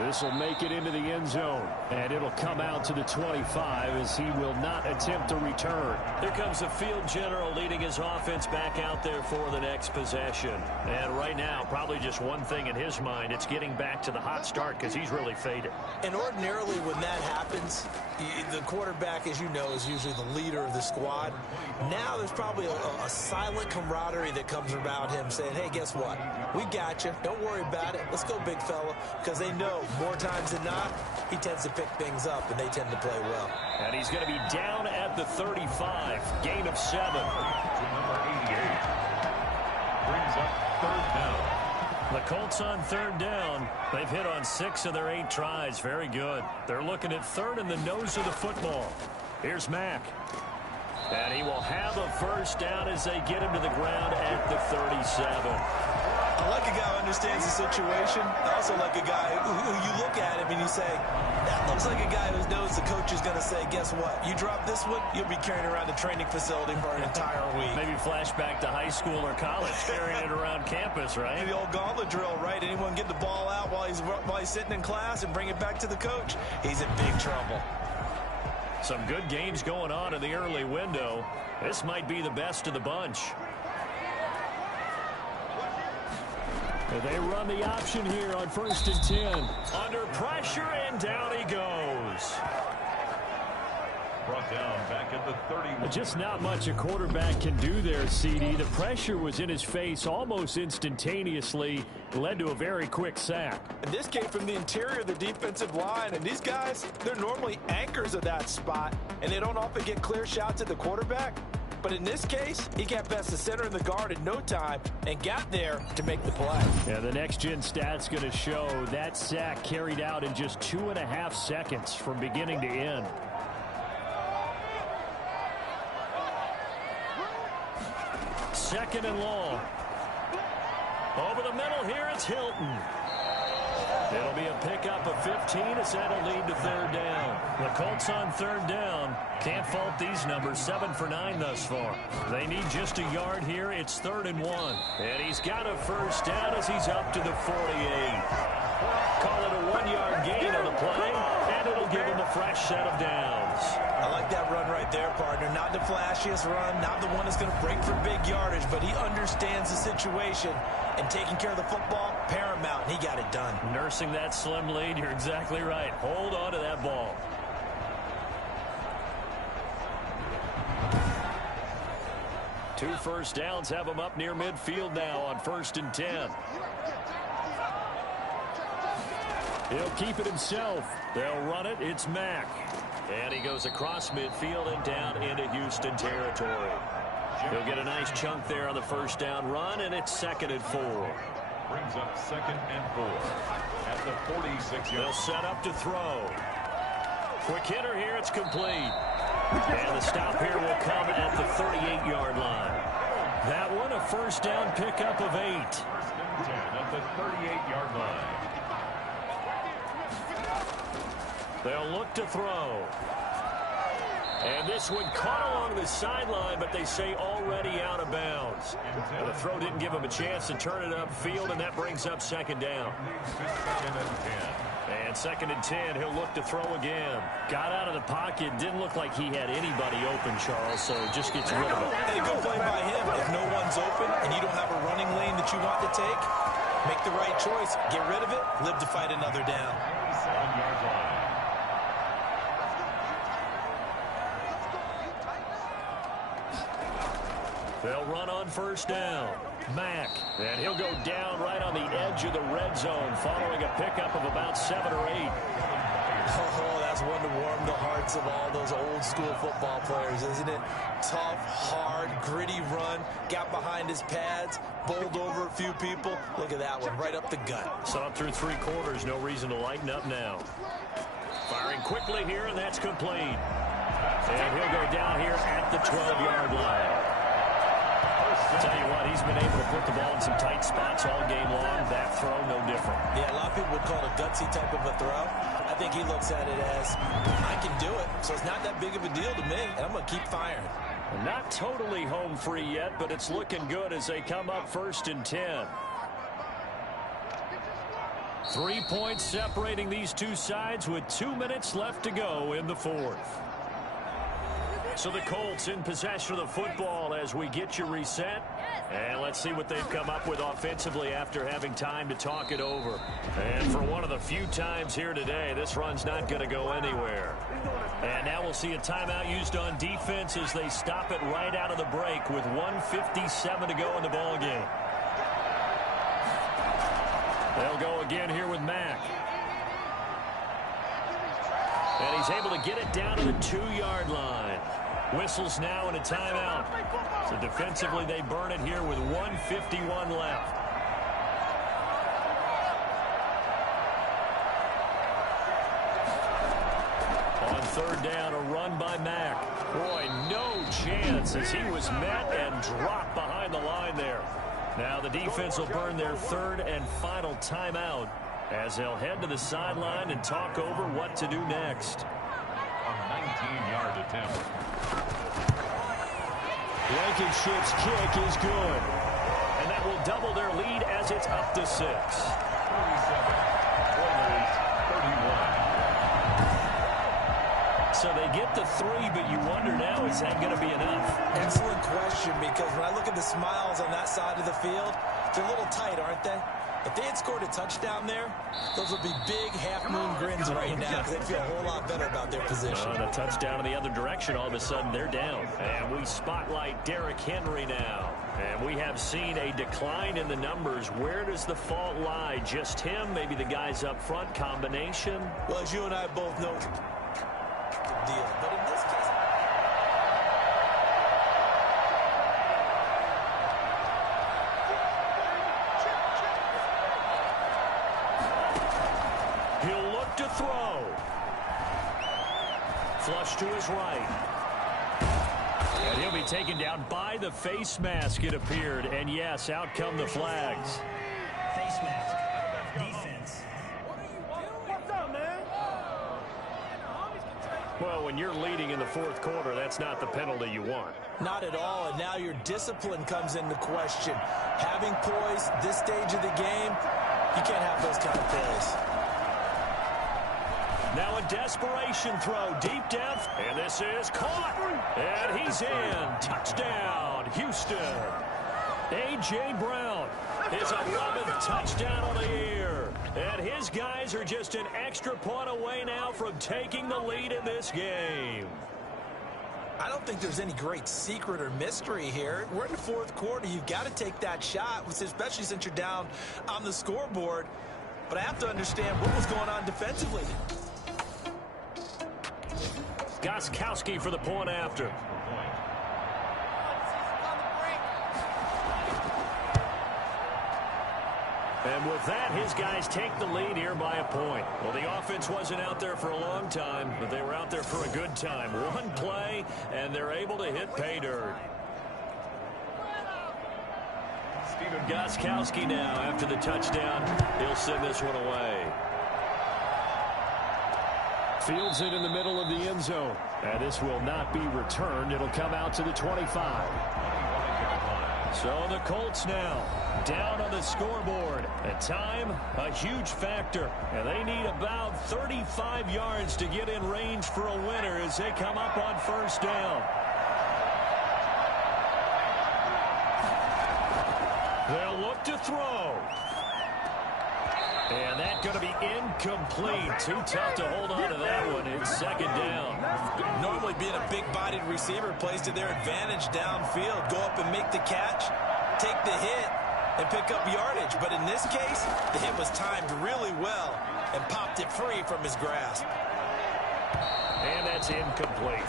This will make it into the end zone, and it'll come out to the 25 as he will not attempt to return. Here comes the field general leading his offense back out there for the next possession. And right now, probably just one thing in his mind. It's getting back to the hot start because he's really faded. And ordinarily when that happens, the quarterback, as you know, is usually the leader of the squad. Now there's probably a silent camaraderie that comes about him saying, hey, guess what? We got you. Don't worry about it. Let's go, big fella. Because they know more times than not, he tends to pick things up, and they tend to play well. And he's going to be down at the 35. Gain of 7. To number 88. Brings up 3rd down. The Colts on 3rd down. They've hit on 6 of their 8 tries. Very good. They're looking at 3rd in the nose of the football. Here's Mack. And he will have a 1st down as they get him to the ground at the 37. I like a guy who understands the situation. I also like a guy who you look at him and you say, that looks like a guy who knows the coach is going to say, guess what? You drop this one, you'll be carrying around the training facility for an entire week. Maybe flashback to high school or college, carrying it around campus, right? The old gauntlet drill, right? Anyone get the ball out while he's sitting in class and bring it back to the coach? He's in big trouble. Some good games going on in the early window. This might be the best of the bunch. They run the option here on 1st and 10. Under pressure, and down he goes. Brought down back at the 31. Just not much a quarterback can do there, CD. The pressure was in his face almost instantaneously. Led to a very quick sack. And this came from the interior of the defensive line. And these guys, they're normally anchors of that spot. And they don't often get clear shots at the quarterback. But in this case, he got past the center and the guard in no time and got there to make the play. Yeah, the next-gen stat's going to show that sack carried out in just 2.5 seconds from beginning to end. Second and long. Over the middle here, it's Hilton. It'll be a pickup of 15 as that'll lead to 3rd down. The Colts on 3rd down. Can't fault these numbers. 7 for 9 thus far. They need just a yard here. It's 3rd and 1. And he's got a 1st down as he's up to the 48. Call it a 1-yard gain on the play, and it'll give him a fresh set of downs. I like that run right there, partner. Not the flashiest run, not the one that's going to break for big yardage, but he understands the situation, and taking care of the football, paramount, and he got it done. Nursing that slim lead, you're exactly right. Hold on to that ball. Two 1st downs have him up near midfield now on 1st and 10. He'll keep it himself. They'll run it. It's Mack. And he goes across midfield and down into Houston territory. He'll get a nice chunk there on the 1st down run, and it's 2nd and 4. Brings up 2nd and 4 at the 46 yard. They'll set up to throw. Quick hitter here. It's complete. And the stop here will come at the 38-yard line. That one a 1st down pickup of 8. 1st and 10 at the 38-yard line. They'll look to throw. And this one caught along the sideline, but they say already out of bounds. And the throw didn't give him a chance to turn it upfield, and that brings up 2nd down. 2nd and 10. And 2nd and 10, he'll look to throw again. Got out of the pocket. Didn't look like he had anybody open, Charles, so just gets rid of it. Hey, good play by him. If no one's open and you don't have a running lane that you want to take, make the right choice. Get rid of it. Live to fight another down. 7-yard line. They'll run on 1st down. Mack. And he'll go down right on the edge of the red zone following a pickup of about 7 or 8. Oh, that's one to warm the hearts of all those old school football players, isn't it? Tough, hard, gritty run. Got behind his pads. Bowled over a few people. Look at that one, right up the gut. Saw it through 3 quarters. No reason to lighten up now. Firing quickly here, and that's complete. And he'll go down here at the 12-yard line. Tell you what, he's been able to put the ball in some tight spots all game long. That throw, no different. Yeah, a lot of people would call it a gutsy type of a throw. I think he looks at it as, I can do it, so it's not that big of a deal to me, and I'm going to keep firing. Not totally home free yet, but it's looking good as they come up 1st and 10. 3 points separating these two sides with 2 minutes left to go in the 4th. So the Colts in possession of the football as we get you reset. And let's see what they've come up with offensively after having time to talk it over. And for one of the few times here today, this run's not going to go anywhere. And now we'll see a timeout used on defense as they stop it right out of the break with 1:57 to go in the ball game. They'll go again here with Mack. And he's able to get it down to the 2-yard line. Whistles now and a timeout. So defensively they burn it here with 1:51 left. On 3rd down, a run by Mack. Boy, no chance as he was met and dropped behind the line there. Now the defense will burn their 3rd and final timeout as they'll head to the sideline and talk over what to do next. A 19-yard attempt. Blankenship's kick is good. And that will double their lead as it's up to 6. 37. Oilers, 31. So they get the 3, but you wonder now, is that going to be enough? Excellent question, because when I look at the smiles on that side of the field, they're a little tight, aren't they? If they had scored a touchdown there, those would be big half-moon grins right now because they'd feel a whole lot better about their position. And a touchdown in the other direction, all of a sudden they're down. And we spotlight Derrick Henry now. And we have seen a decline in the numbers. Where does the fault lie? Just him? Maybe the guys up front? Combination? Well, as you and I both know, deal. But in this case, he'll look to throw. Flush to his right. And he'll be taken down by the face mask, it appeared. And yes, out come the flags. Face mask. Defense. What's up, man? Well, when you're leading in the 4th quarter, that's not the penalty you want. not at all, and now your discipline comes into question. Having poise this stage of the game, you can't have those kind of plays. Now a desperation throw deep down, and this is caught, and he's in. Touchdown, Houston. A.J. Brown, his 11th touchdown on the year, and his guys are just an extra point away now from taking the lead in this game. I don't think there's any great secret or mystery here. We're in the 4th quarter. You've got to take that shot, especially since you're down on the scoreboard. But I have to understand what was going on defensively. Gostkowski for the point after. And with that, his guys take the lead here by a point. Well, the offense wasn't out there for a long time, but they were out there for a good time. One play, and they're able to hit pay dirt. Gostkowski now, after the touchdown, he'll send this one away. Fields it in the middle of the end zone. And this will not be returned. It'll come out to the 25. So the Colts now down on the scoreboard. At time, a huge factor. And they need about 35 yards to get in range for a winner as they come up on first down. They'll look to throw. And that's going to be incomplete. Too tough to hold on to that one. It's second down. Normally being a big-bodied receiver plays to their advantage downfield. Go up and make the catch, take the hit, and pick up yardage. But in this case, the hit was timed really well and popped it free from his grasp. And that's incomplete.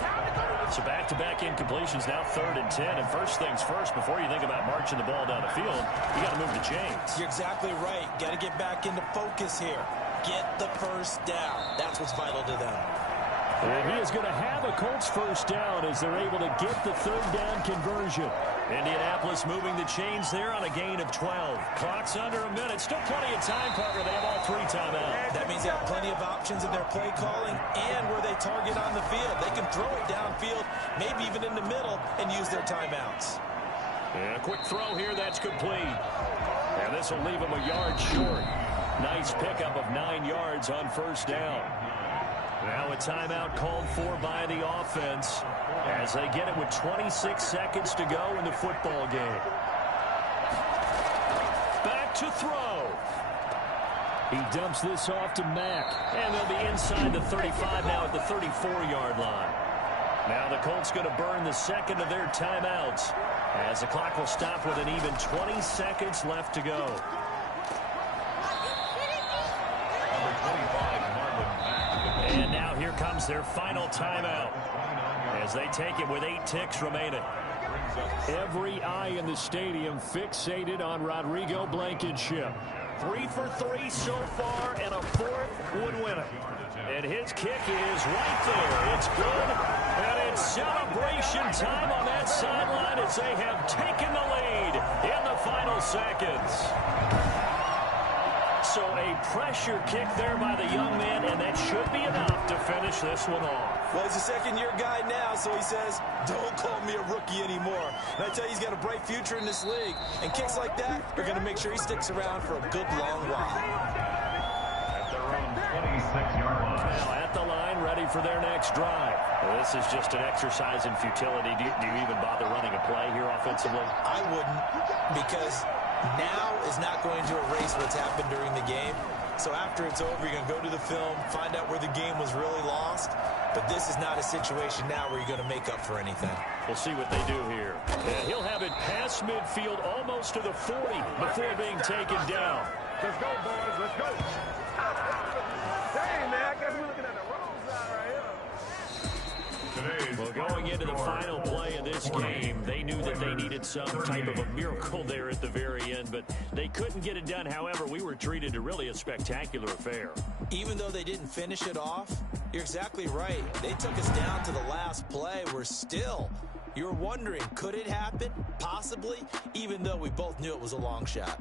So back-to-back incompletions, now 3rd and 10. And first things first, before you think about marching the ball down the field, you got to move the chains. You're exactly right. Got to get back into focus here. Get the first down. That's what's vital to them. And he is going to have a Colts first down as they're able to get the 3rd down conversion. Indianapolis moving the chains there on a gain of 12. Clock's under a minute. Still plenty of time, partner. They have all 3 timeouts. That means they have plenty of options in their play calling and where they target on the field. They can throw it downfield, maybe even in the middle, and use their timeouts. And a quick throw here. That's complete. And this will leave them a yard short. Nice pickup of 9 yards on first down. Now a timeout called for by the offense as they get it with 26 seconds to go in the football game. Back to throw. He dumps this off to Mack. And they'll be inside the 35 now at the 34-yard line. Now the Colts going to burn the second of their timeouts as the clock will stop with an even 20 seconds left to go. And now here comes their final timeout as they take it with 8 ticks remaining. Every eye in the stadium fixated on Rodrigo Blankenship. 3 for 3 so far, and a 4th would win it. And his kick is right there. It's good, and it's celebration time on that sideline as they have taken the lead in the final seconds. So a pressure kick there by the young man, and that should be enough to finish this one off. Well, he's a second-year guy now, so he says, don't call me a rookie anymore. And I tell you, he's got a bright future in this league. And kicks like that are going to make sure he sticks around for a good long while. At their own 26-yard line. Now at the line, ready for their next drive. Well, this is just an exercise in futility. Do you even bother running a play here offensively? I wouldn't, because now is not going to erase what's happened during the game. So after it's over, you're going to go to the film, find out where the game was really lost. But this is not a situation now where you're going to make up for anything. We'll see what they do here. And he'll have it past midfield almost to the 40 before being taken down. Let's go, boys. Let's go. Dang, man. I guess we're looking at the wrong side right here. Well, going into the final play of this game, they knew that they needed some type of a miracle there at the very end, but they couldn't get it done. However, we were treated to really a spectacular affair. Even though they didn't finish it off, you're exactly right. They took us down to the last play. We're still, you're wondering, could it happen? Possibly, even though we both knew it was a long shot.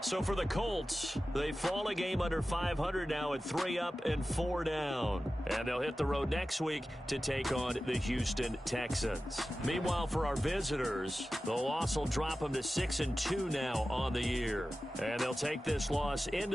So for the Colts, they fall a game under 500 now at 3 up and 4 down. And they'll hit the road next week to take on the Houston Texans. Meanwhile, for our visitors, the loss will drop them to 6-2 now on the year. And they'll take this loss into